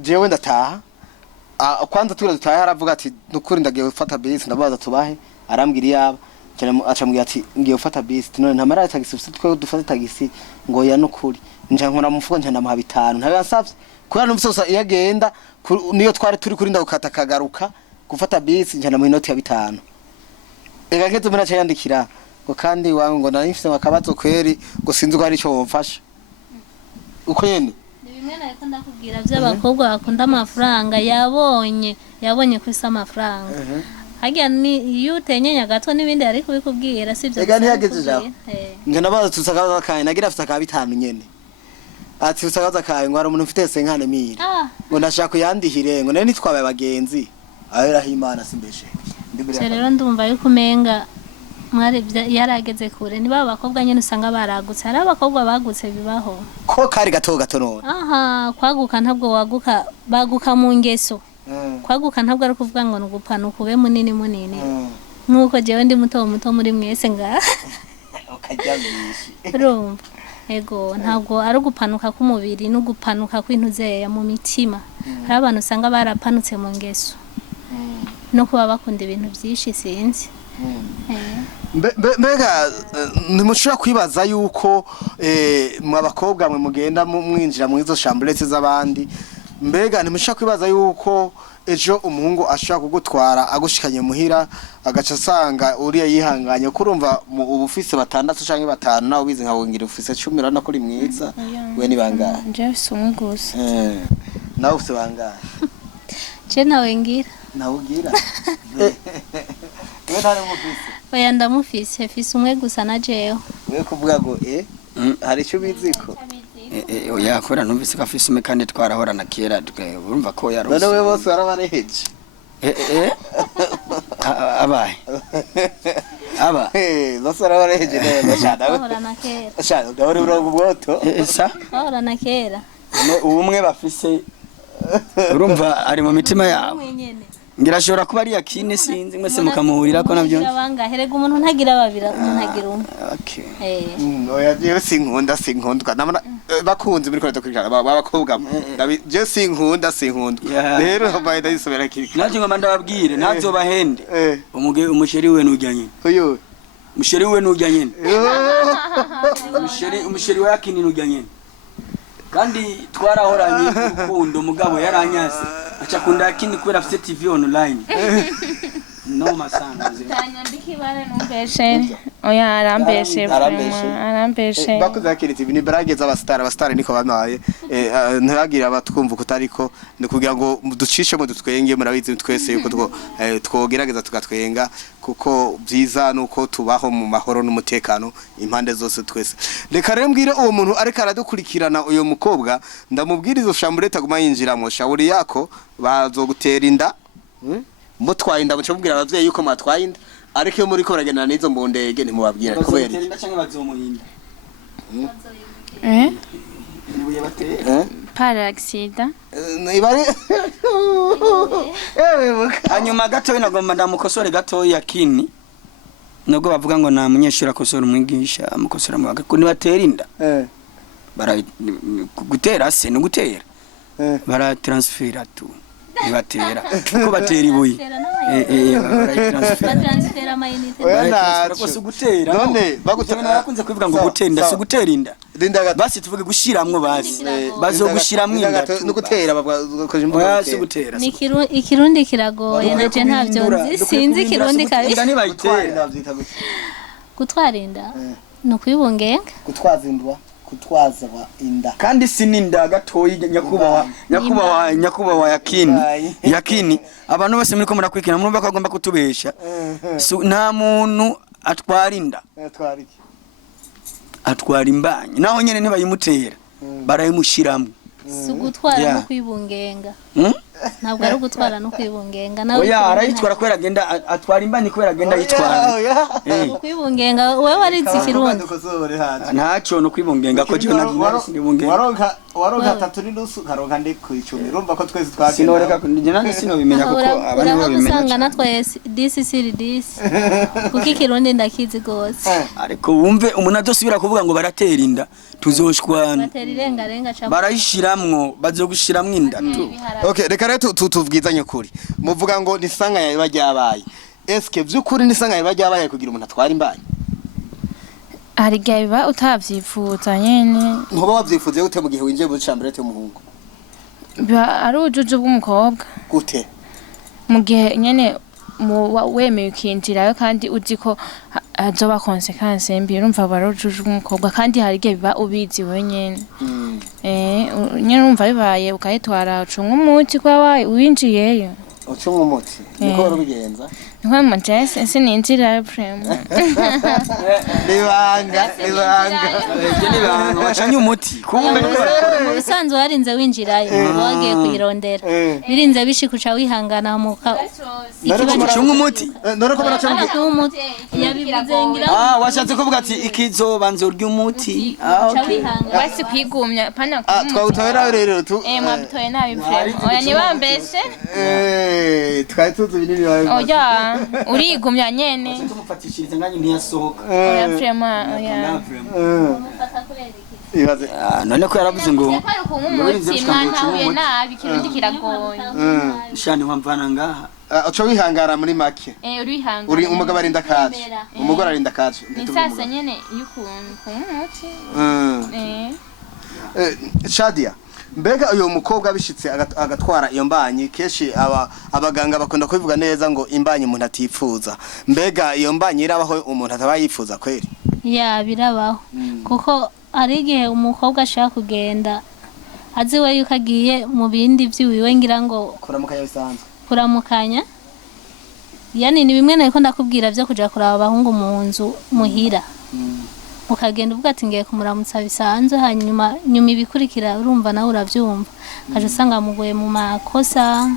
jewe ndataha kwanza dutaha aravuga ati nukuri ndagiye gufata bisi ndabaza tubahe arambwira iyaba acambwira ati ngiye gufata bisi none ntamara tagisi twe dufata tagisi ngo ya nukuri nje nkora mufuko nje ndamuha 5 ntabasavye kubera n'umusosa iyagenda niyo twari turi kuri ndagukata kagaruka gufata bisi nje ndamuha inoti ya 5 ega nke tumira cyandikira ngo kandi wangu ngo narifise makabazo kweri ngo sinzi ko ari cyo womfasha uko yene bimwe nariko ndakubwira by'abakobwa bakunda amafaranga yabonye kwisa amafaranga hagiye ni yutenyenya gato nibindi ari kubikubwira sivyo ega ntiyageze jaho nje nabaza tusakaza kaye nagira afite ka 5 nyene ati usakaza kaye ngo ari umuntu ufite senkane mira ngo ndashaka kuyandihire ngo nari nitwabaye abagenzi ahera himana simbeshe rero ndumva yuko umenga mwari yarageze kure niba abakobwa nyene usanga baragutse hari abakobwa bagutse bibaho ko kari gato none kwaguka ntabwo baguka mu ngeso kwaguka ntabwo ari kuvuga ngo nugupana ukube munini nkuko jewe ndi muto muri mwese nga urumva ego ntabwo ari ugupanuka k'umubiri no gupanuka kw'intuzeya mu mitima hari abantu usanga barapanutse mu ngeso no kuba bakunda ibintu byinshi sinzi mbega ntimushobora kwibaza yuko mwabakobwa mwe mugenda mwinjira mu izo chambrette z'abandi mbega ntimushobora kwibaza yuko ejo umuhungu ashaka kugutwara agushikanye muhira agaca asanga uriya yihanganye kurumva ubufise 6 canke 5 nawe bize nkabongira ufise 10 urana kuri mwiza we ni bangahe nje umwe gusa nawe ufise bangahe je nawe ngira nawugira we ntari mufise oya ndamufise fise umwe gusa na jewe we kuvuga ngo hari icyo biziko oya kora numvise ko afise umwe kandi twarahorana kera urumva ko yarose none we bose barabareheje abaye bose barabareheje neza cyane bahorana kera cyane ndabona urongo bwoto bahorana kera ubumwe bafise urumva ari mu mitima yabo ngirashobora kuba ari yakine sinzi mwese mukamuhurira ko nabyo bangaherega umuntu ntagira babira umuntu agira umwe oya je sinkundwa namana bakunze muri koreto kwikara babakobwa je sinkundwa rero mbaye ndayisubira kirika naje ngoma ndababwire ntazobahende umusheri we nujyanye uyo umusheri we nujyanye umusheri wa yakini nujyanye kandi twarahoranye urukundo mugabo yaranyase acha kunda kindi kubera afite TV online no masanze tanyandiki bare numbeshe oya arambeshe bakuza kiri TV ni brageza abastar niko bamaye ntagira abatwumva kutariko ni kugira ngo ducishe mu dutwenge murabizi twese yuko twogerageza tugatwenga kuko byiza nuko tubaho mu mahoro n'umutekano impande zose twese reka rero mbwire uwo muntu ariko aradukurikirana uyo mukobwa ndamubwiriza chambrette aguma yinjiramo shawuri yako bazogutera inda mutwaye inda muce mubwira abavyeyi yuko mwatwaye inda ariko iyo muri ko baragendana n'izo mbondege ntimubabwira kubera iki par accident ibari hanyuma gatoyi nagomba ndamukosore gatoyi yakini nubwo bavuga ngo nta munyeshuri akosora umwigisha amukosora mu bagako nibatera inda bara gutera se no gutera bara transfera tu nibatera kuko batera ibuye batransfera amayinite rwose gutera none bagutera bakunze kuvuga ngo gutera inda si gutera inda basi tuvuge gushiramwo basi bazogushiramwo inda no gutera bakoje imvugo si gutera ikirundi kiragoye naje ntavyo nzi sinzi ikirundi kabisa inda nibayitera gutwara inda no kwibungenga kutwaza inda kandi sininda gatoyi nyakubawa yakini abantu bose muri ko murakwikina murumva ko agomba kutubesha nta muntu atwara inda atwara imbanyi naho nyene ntibayimutera barayimushiramwe si ugutwara no kwibungenga ntabwo ari ugutwara no kwibungenga nawe oya arayitwara kubera agenda atwara imbanyi kubera agenda yitwara kwibungenga wewe warizi ikirundi ntacyo no kwibungenga ko je waronka 3 n'inusu karonka ndi ku 10 urumva ko twese twagenda sinoreka kunije nande sinobimenya kuko abantu babimenya usanga na twese DCC kuko ikirundi ndakizi gose ariko wumve umuntu adosubira kuvuga ngo baratera inda tuzoshwana batera irengarenga cyangwa barayishiramwo bazogushiramwo inda tu okay reka rero tuvugizanye kuri muvuga ngo nisanga yawe bajyabaye eske vyukuri nisanga yawe bajyabaye kugira umuntu atwara imbanyi hari gaiba utavyifuza nyene nkoba wavyifuze gute mu gihe winjiye mu chambrete y'umuhungu ari ujuju bw'umukobwa gute mu gihe nyene wemeye ukinjirayo kandi uzi ko azoba consequence mbi urumva bari ujuju bw'umukobwa kandi hari gaiba ubizi wenyene nyene urumva bibaye ukayitwara ucunga umuti kwa winjiyeyo ucunga umuti niko barubigenza nko mu jese sininjira prema nibanga wacanye umuti kumbe mu bisanzwe warinze winjirayo wagiye kuyirondera birinze bishikuca wihangana muka ucunga umuti none ko baracunga umuti yabivuze ngira washatse kuvuga ati ikizobanza urya umuti basi kwigumya pana twawutoera rero tu mwabitoye nabi prema oya nibambeshe twari tuzi binini bawe oya urigumya nyene tumufatishiriza nganye ntiyasohoka oya prema oya ibaze none ko yaravuze ngo kwari kumumuti mwana uye nabi kirundi kiragoye shani wamvana ngaha uco wihangara muri make urihangara uri umugabo arinda kaje umugore arinda kaje ni sasa nyene yukuntu kumumuti Shadia mbega uyo mukobwa bishitse agatwara iyo mbanyi keshi abaganga bakunda kubivuga neza ngo imbanyi umuntu atifuza mbega iyo mbanyi irabaho umuntu atabayifuza kweri ya birabaho kuko ari igihe umukobwa ashaka kugenda azi we yuko agiye mu bindi by'iwiwe ngira ngo kuramukanya bisanzwe kuramukanya yani ni bimwe nariko ndakubwira byo kuja kuraba abahungu mu nzu muhira ukagenda uvuga ati ngiye kumuramutsa bisanzwe hanyuma ibikurikira urumva nawe uravyumva kaje usanga mugoye mu makosa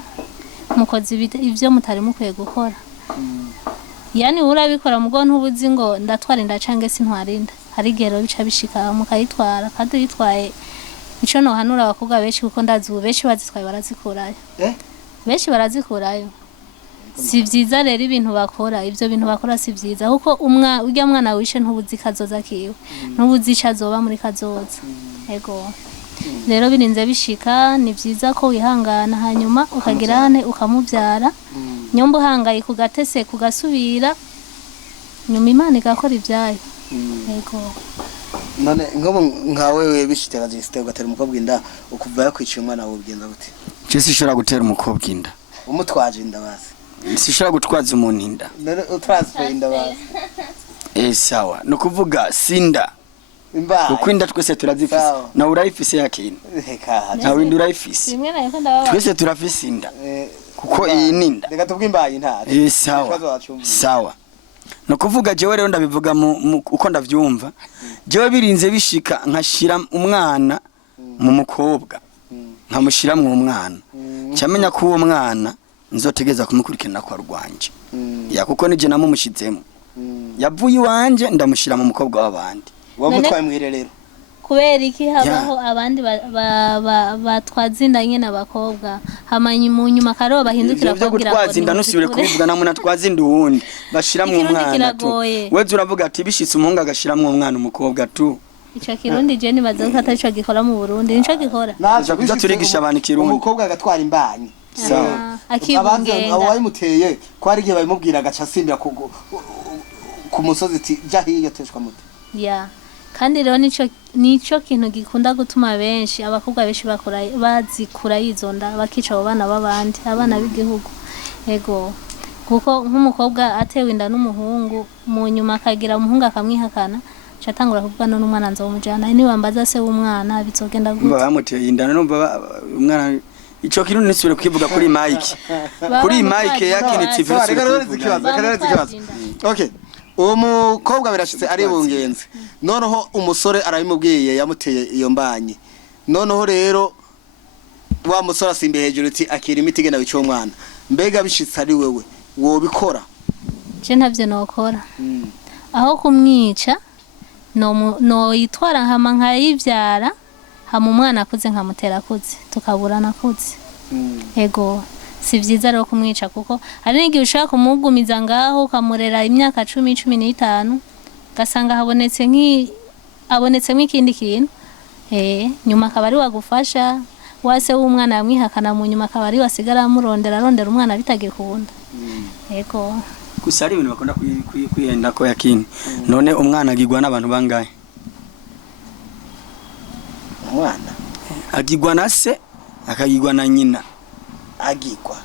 mukozi ivyo mutari mukwiye gukora yani urabikora mugo ntubuzi ngo ndatwara inda cange sintwarinda hari gero bica bishika mukayitwara kandi yitwaye ico no hanura abakobwa benshi kuko ndazi benshi bazitwaye barazikurayo benshi barazikurayo si vyiza rero ibintu bakora ivyo bintu bakora si vyiza kuko urya mwana wishe ntubuzi kazoza kiwe ntubuzi icazoba muri kazoza ego rero birinze bishika ni vyiza ko wihangana hanyuma ukagirane ukamuvyara nyombo hangaye kugatese kugasubira nyuma Imana igakora ivyayo ego none ngobo nkawe we bishitega ziste ugatera umukobwa inda ukuvayo kwiciye umwana wawe ubigenza gute je sishobora gutera umukobwa inda umutwaje inda basi sishobora gutwaza umuntu inda none utransfer inda basi sawa no kuvuga sinda imba kuko inda twese turazifise na urayifise yakini na windi urayifise rimwe nayo ko ndababa twese turafise inda kuko iyi ninda reka tubwe imbaye ntari sawa no kuvuga jewe rero ndabivuga uko ndavyumva jewe birinze bishika nkashira umwana mu mukobwa nkamushira mu mwana cyamenya ko uwo mwana nzotegeza kumukurikirana kwa rwanje ya kuko nije namumushizemo yavuye iwanje ndamushira mu mukobwa w'abandi wamutwaye mwirerero kubera iki habaho abandi batwazindanye n'abakobwa hamanyi mu nyuma karo bahindukira byo gutwazinda nusubire kubivuga namuna twazinda uwundi bashiramwe umwana tu weze uravuga ati bishitse umuhungu agashiramwe umwana umukobwa tu ico kirundi je nibaza ko atarico gikora mu Burundi nico gikora naje kuja turigisha abantu kirundi umukobwa agatwara imbanyi sawa akibugenda abo bayimuteye ko ari gihe bayimubwira agaca asimbira ku musozi ati ja hiyo teshwa muti ya kandi rero nico kintu gikunda gutuma benshi abakobwa benshi bazikura yizonda bakica abo bana babandi abana b'igihugu ego kuko nk'umukobwa atewe inda n'umuhungu mu nyuma akagira umuhungu akamwihakana catangura kuvugana n'umwana nzo mujana ni bambaza se w'umwana bizogenda gute bamuteye inda numva umwana ico kirundi nisubire kwivuga kuri Mike kuri Mike yakinitse ikibazo okay uwo mukobwa birashitse ari bungenze noneho umusore arabimubwiye yamuteye iyo mbanye noneho rero wa musore asimbiye hejuru ati akira imiti genda bico mwana mbega bishitse ari wewe wobikora je ntavyo nokora aho kumwica no yitwara nkama nkayivyara hama umwana akuze nkamutera akuze tukaburana akuze ego si vyiza rero kumwica kuko hari n'igihe ushaka kumugumiza ngaho ukamurera imyaka 10-15 gasanga abonetsemo ikindi kintu nyuma akaba ari wagufasha wase w'umwana yamwihakana mu nyuma akaba ari wasigara arondera umwana bitagikunda ego gusa ari ibintu bakunda kwihenda ko yakini none umwana agirwa n'abantu bangahe umwana agirwa na se akagirwa na nyina agirwa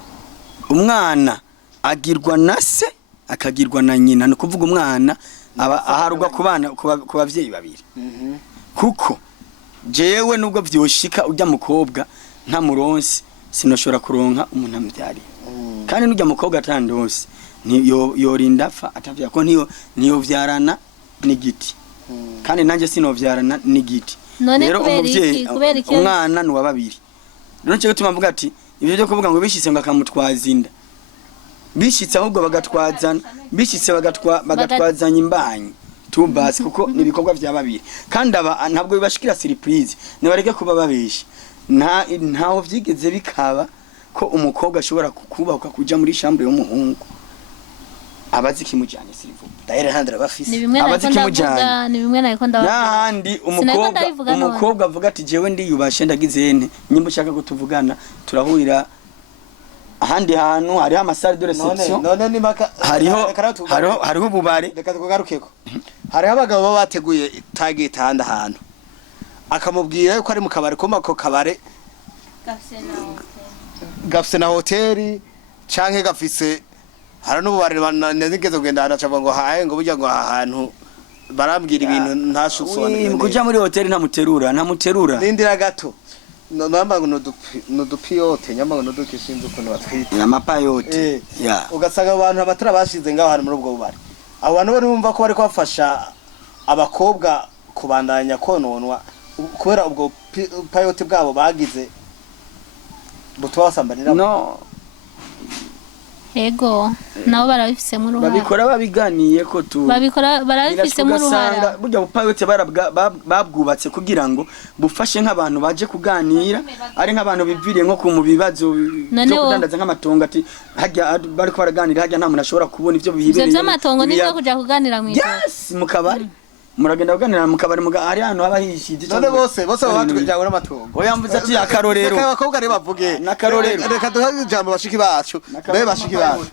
umwana agirwa na se akagirwa na nyina no kuvuga umwana aba aharugwa ku bana ku bavyeyi babiri kuko jewe nubwo vyoshika ujya mukobwa nta muronsi sinoshora kuronka umuntu amvyari kandi nujya mukobwa atandose yorinda fa atavya ko niyo vyarana n'igiti kandi nanje sinovyarana n'igiti rero umuvyeyi umwana ni wa babiri rero cyo gutuma mvuga ati ibyo byo kuvuga ngo bishitse ngo akamutwaza inda bishitse ahubwo bagatwazana bishitse bagatwazanya imbanyi tubasi kuko nibikorwa vya babiri kandi aba ntabwo bibashikira surprise nibareke kuba babesha ntaho vyigeze bikaba ko umukobwa ashobora kukubahuka kuja muri chambre y'umuhungu abazi kimujanye sirivu daire handra bafise abazi kimujanye ni bimwe nako ndavuga nahandi umukobwa avuga ati jewe ndiyubashe ndagize ene nyimbo ushaka kutuvugana turahurira ahandi hantu hari amasare de reception none ni maka hariho ububare reka tugarukeko hari abagabo bateguye target handa hantu akamubwira yuko ari mu kabare ko mako kabare gafise na hoteli canke gafise hari n'ububare nigeze kugenda hanacavuga ngo haye ngo burya ngo ahantu barambwira ibintu ntashusubana kuja muri hoteli ntamuterura nindira gato namba ngo nodupiyote nyamba ngo nodukishinze ukuntu batwita amapayote ugasanga abantu abatara bashize ngaho hari muri ubwo bubare abo bantu bari bumva ko bari kwafasha abakobwa kubandanya kononwa kubera ubwo payote bwabo bagize butwa basambanira no ego nabo barabifisemo uruhara babikora babiganiye ko tu babikora barabifisemo uruhara burya bupayote babwubatse kugira ngo bufashe nk'abantu baje kuganira ari nk'abantu biviriye nko ku bibazo byo kudandaza nk'amatongo ati hajya bari ko baraganira hajya nta muntu ashobora kubona ivyo bihibereye ivyo amatongo nizo kuja kuganira mu ijoro yes mukabari muragenda kuganira mukabari ari hano habahishije none bose batujyawe n'amatongo oya mvuze ati akarorero abakobwa ari bavuge nakarorero reka duhaze ijambo bashiki bacu be bashiki bacu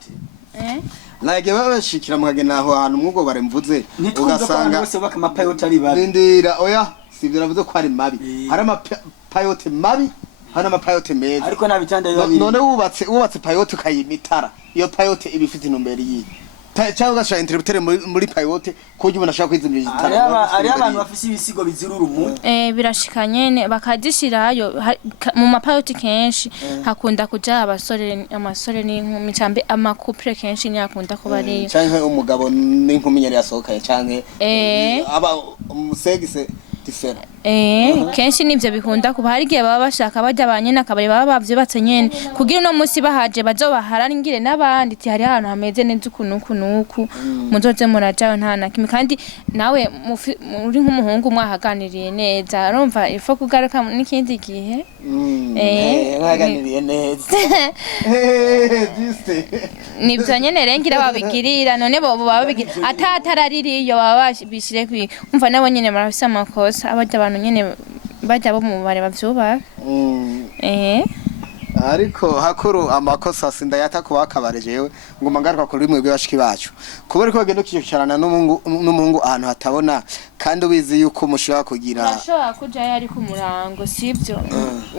nage babashikira mukagena aho hantu mwugo bare mvuze ugasanga bose baka mapayote ari babi ndindira oya sivyo navuze ko ari mabi hari amapayote mabi hari amapayote meza ariko nabitanda biba none wubatse payote ukayimitara iyo payote ibifite intumbero yi cyangwa gasha interpreter muri payote ko ujye ubona shaka kwizimira ari abantu bafise ibisigo bizirura umuntu birashikanye bakadishirayo mu mapayote kenshi hakunda kuja amasore n'inkumi cambe amakupre kenshi nyakunda ko bari cyangwa umugabo n'inkumi nyari yasohokanye canke aba umusegise different kenshi nivyo bikunda kuba hari igihe baba bashaka bajya banyene akabari baba bavyubatse nyene kugira uno musi bahaje bazo baharangire n'abandi ti hari ahantu hameze neza ukunuku muzoze murajayo nta na kimwe kandi nawe uri nk'umuhungu mwahaganiriye neza urumva ifo kugaruka n'ikindi gihe mwaganiriye neza nivyo nyene rengira babigirira none bo babigira atataraririyo baba bishire kwi umva nabo nyene barafise amakosa abajya abantu nyene bajya bo mu bare bavyubaka ariko hakuru amakosa sindayata kubakabare jewe ngoma ngaruka kuri mwebwe bashiki bacu kubera ko bagenda kwicarana n'umuhungu ahantu hatabona kandi ubizi yuko mushobora kugira urashobora kuja yari ku murango sivyo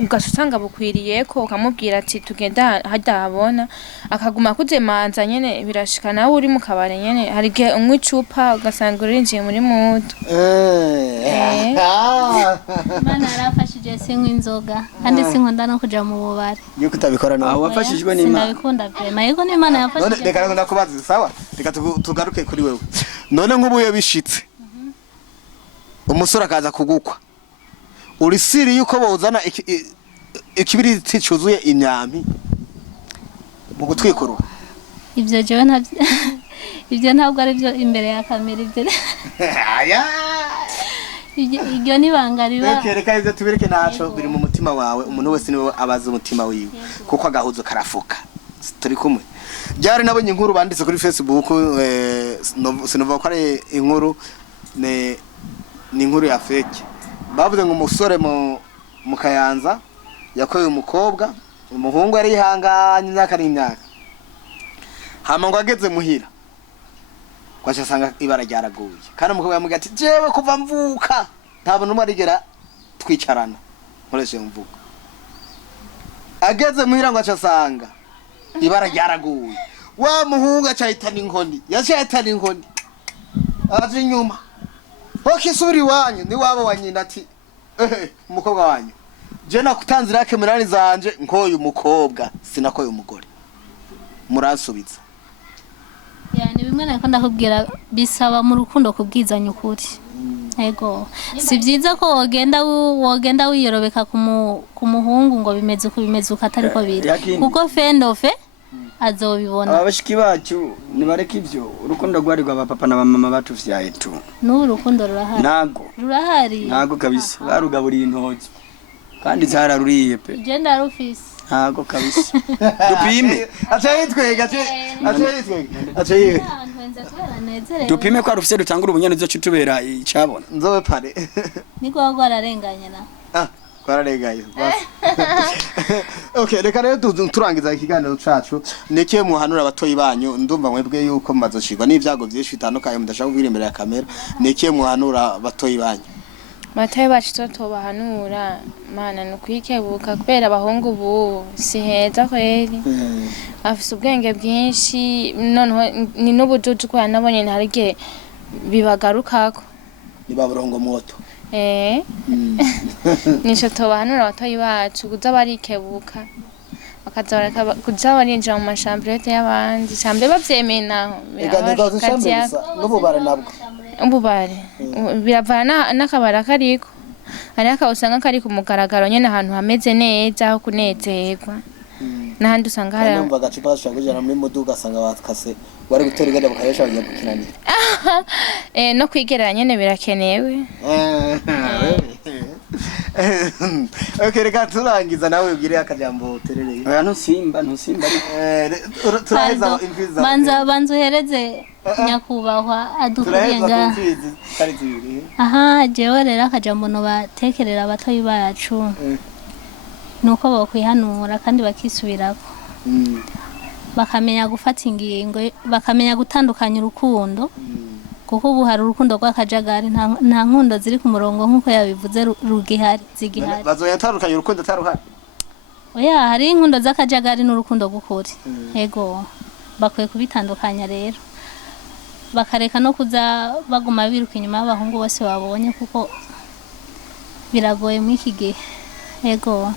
ugasanga bukwiriye ko ukamubwira ati tugenda hadahabona akaguma kuzemanza nyene birashika nawe uri mu kabare nyene hari gihe unywa icupa ugasanga urinjiye muri mudu Imana yarafashije sinywa inzoga kandi sinkunda no kuja mu bubare yuko utabikora no wafashijwe n'Imana sindabikunda vrema yego n'Imana yafashije none reka ndakubaza sawa reka tugaruke kuri wewe none nk'ubuye bishitse umusore akaza kugukwa uri siri yuko bozana ikibiriti cyuzuye imyami mu gutwikuru ibyo jewe ibyo ntabwo ari byo imbere ya kamera ibyo ibyo nibanga riba reka ibyo tubireke naco biri mu mutima wawe umuntu wese niwe abaza umutima wiwe kuko agahuzo karafuka turi kumwe byari nabonye inkuru banditse kuri Facebook sinovuga ko ari inkuru ni inkuru ya fake bavuze ngo umusore mu Kayanza yakoye umukobwa umuhungu yari yihanganye imyaka n'imyaka hama ngo ageze muhira kwacha sanga ibara ryaraguye kandi umukobwa yamubwiye ati jewe kuva mvuka ntabwo numwe arigera twicarana nkoreshe mvuka ageze muhira ngo acha sanga ibara ryaraguye wa muhungu acahitana inkoni yacahitana inkoni aje inyuma bakisubira iwanyu ni wabo wanyina ati umukobwa wanyu je nakutanzira yake munani zanje nkoye umukobwa sinakoye umugore muransubiza yani bimwe nako ndakubwira bisaba mu rukundo kubwizanya ukuri ego si byiza ko wogenda wiyorobeka ku muhungu ngo bimeze uko bimeze ukatari ko biri kuko fendofe azobibona abashiki bacu nibareka ivyo urukundo rwarirwa abapapa na bamama batuvyaye tu n'ubu urukundo rurahari rurahari nago kabisa barugaburiye intoki kandi zararuriye pe igenda rufise nago kabisa dupime dupime ko arufise dutangura ubunyane zo cutubera icabona nzobe pare niko rwararenganye na kwararenganye okay reka rero turangiza ikiganiro cacu nekiye muhanura abatoyi banyu ndumva mwebwe yuko mazoshirwa n'ivyago byinshi bitandukanye mudashaka kubwira imbere ya kamera nekiye muhanura abatoyi banyu bataye bacu tobahanura mana nukwikebuka kubera abahungu ubu si heza kweri afise ubwenge bwinshi noneho ni n'ubujuju ko yanabonye ntarige bibagarukako nibaburongo moto nico tobahanura abatoyi bacu kuza barikebuka kuza barinjira mu mashambrete y'abandi shambre bavyemeye naho n'ububare nabwo ububare biravana n'akabara kariko ariko usanga kari ku mugaragaro nyene ahantu hameze neza aho kunezerwa n'ahandi usanga hari numva agacupa gashaka kujana muri muduga asanga bakase wari gutora igenda bakaresha bajya gukinanira no kwigerera nyene birakenewe okay reka turangiza nawe ubwire akajambo terereye oya ntusimba turaheza imviza banza uhereze nyakubahwa adukuriyenga aha jewe rero akajambo no batekerera abatoyi bacu nuko bakwihanura kandi bakisubirako bakamenya gufata ingingo bakamenya gutandukanya urukundo kuko ubu hari urukundo rw'akajagari nta nkundo ziri ku murongo nk'uko yabivuze rugihari zigihari bazoyatandukanya urukundo taruhari oya hari inkundo z'akajagari n'urukundo gukuri yego bakwiye kubitandukanya rero bakareka no kuza baguma biruka inyuma y'abahungu bose babonye kuko biragoye muri iki gihe yego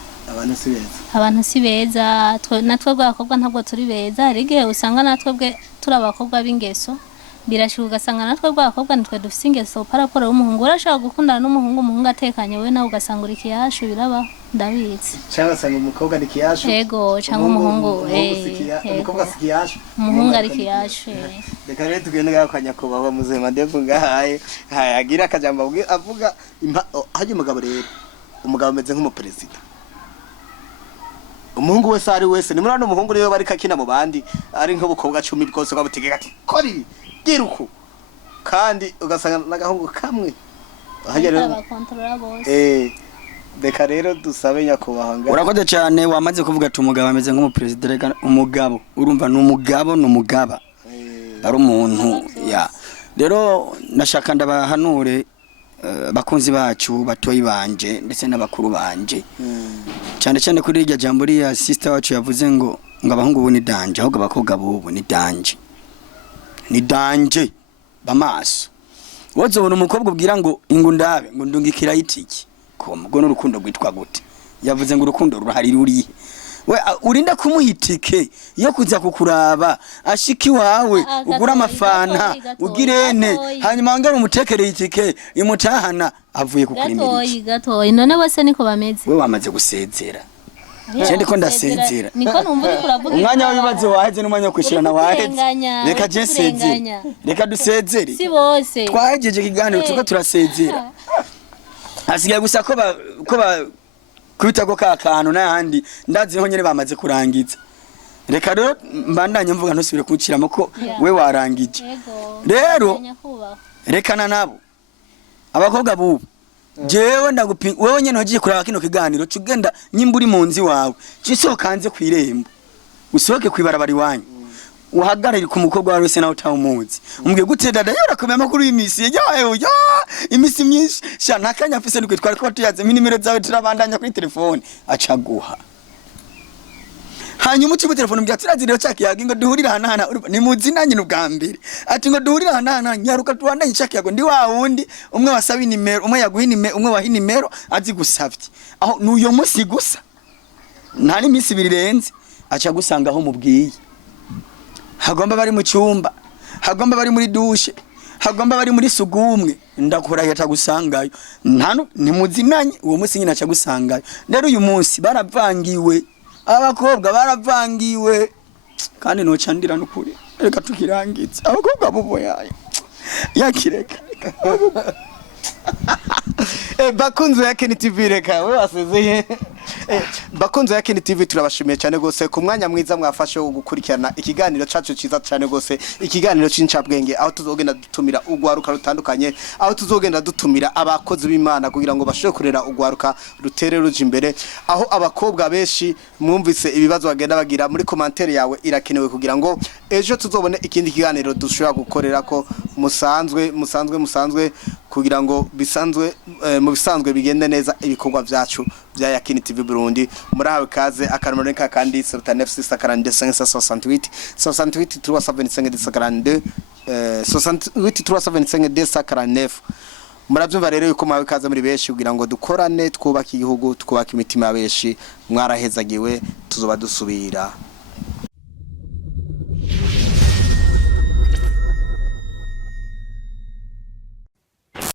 abantu si beza natwe bw'abakobwa ntabwo turi beza hari igihe usanga natwe turi abakobwa b'ingeso birashuka ugasanga natwe rw'abakobwa nitwe dufise ingeso paraporo y'umuhungu urashobora gukundana n'umuhungu umuhungu atekanye we nawe ugasanga uri kiyashu biraba ndabizi cyangwa ugasanga umukobwa ari kiyashu yego cyangwa umuhungu umukobwa si kiyashu umuhungu ari kiyashu reka rero tugende ngaho kanyakubahwa muzima ndevu ngahaye agira akajambo avuga hajya umugabo rero umugabo ameze nk'umuperezida umuhungu wese ari wese ni muri ano muhungu niyo bari kakina mu bandi ari nk'ubukobwa 10 bwose babutegeka ati kora ibi giruku kandi ugasanga nagahungu kamwe hajya rero reka rero dusabe nyakubahanga urakoze cyane wamaze kuvuga ati umugabo ameze nk'umuperezida reka umugabo urumva n'umugaba ari umuntu ya rero nashaka ndabahanure bakunzi bacu batoyi banje ndetse n'abakuru banje cyane cyane kuri irya jambo ya sister wacu yavuze ngo abahungu bo ni danje ahubwo abakobwa bo ni danje bamaso wozobona umukobwa ubwira ngo ingundabe ngo ndungikira itiki ko mubwo n'urukundo gwitwa gute yavuze ngo urukundo rurahari rurihe we urinda kumuhitike yo kuza kukuraba ashiki wawe ugura amafana ugirene hanyuma ngara umutekereye itike imutahana avuye kukurimira gatoyi none bose niko bameze we wamaze gusezera cyende ko ndasezera niko numva uri kuravuga umwanya w'ibibazo waheze n'umwanya wo kwishirana waheze reka je sezera reka dusezere si bose twahejeje kiganiro tuko turasezera asigaye gusa ko kubitako kakano n'ahandi ndazi ho nyene bamaze kurangiza reka rero mbandanye mvuga ntusubire kunciramo ko we warangije rero rekana nabo abakobwa bubu jewe ndagupinga wewe nyene hogiye kuraba kino kiganiro cugenda nyimburi munzi wawe cisokanze kwirembo usohoke kwibarabara iwanyu uhagarire ku mukobwa wawe wese nawe utawumuzi umbwiye gute dada yora kumenya makuru y'imisi yayo imisi myinshi sha nakanya afise ndikwe twari ko tuyaze nimero zawe turabandanya kuri telefone acaguha hanyuma uci mu telefone mbya turazi rero cyakiyaga ngo duhurira hana ni muzi nanjye n'ubwa mbere ati ngo duhurira hana nyaruka tuwandanye cyakiyaga ndi wa wundi umwe wasaba inimero umwe yaguha inimero umwe waha inimero azi gusavye aho nuyo musi gusa nta n'imisi ibiri renze aca gusanga aho mubwiye hagomba bari mu cyumba hagomba bari muri dushe hagomba bari muri sugumwe ndakurahiye atagusangayo ntano nimuzinanye uwo musi nyina aca gusangayo rero uyu munsi baravangiwe abakobwa baravangiwe kandi nocandira n'ukuri reka tukirangiza abakobwa bubo yayo yakireka bakunze ya Ken TV reka we wasezeye bakunze ya Ken TV turabashimiye cyane gose ku mwanya mwiza mwafashe wo gukurikirana ikiganiro cacu ciza cyane gose ikiganiro c'incabwenge aho tuzogenda dutumira ugwaruka rutandukanye aho tuzogenda dutumira abakozi b'Imana kugira ngo bashobore kurera ugwaruka rutere ruje imbere aho abakobwa benshi mwumvise ibibazo bagenda bagira muri commentaire yawe irakenewe kugira ngo ejo tuzobone ikindi kiganiro dushobora gukorera ko musanzwe kugira ngo bisanzwe mu bisanzwe bigende neza ibikorwa byacu bya ya Ken TV Burundi murahawe kaze akanumero nka kandi 79 68 murabyumva rero yuko mwawe kaze muri beshi kugira ngo dukorane twubaka igihugu twubaka imitima ya beshi mwarahezagiwe tuzoba dusubira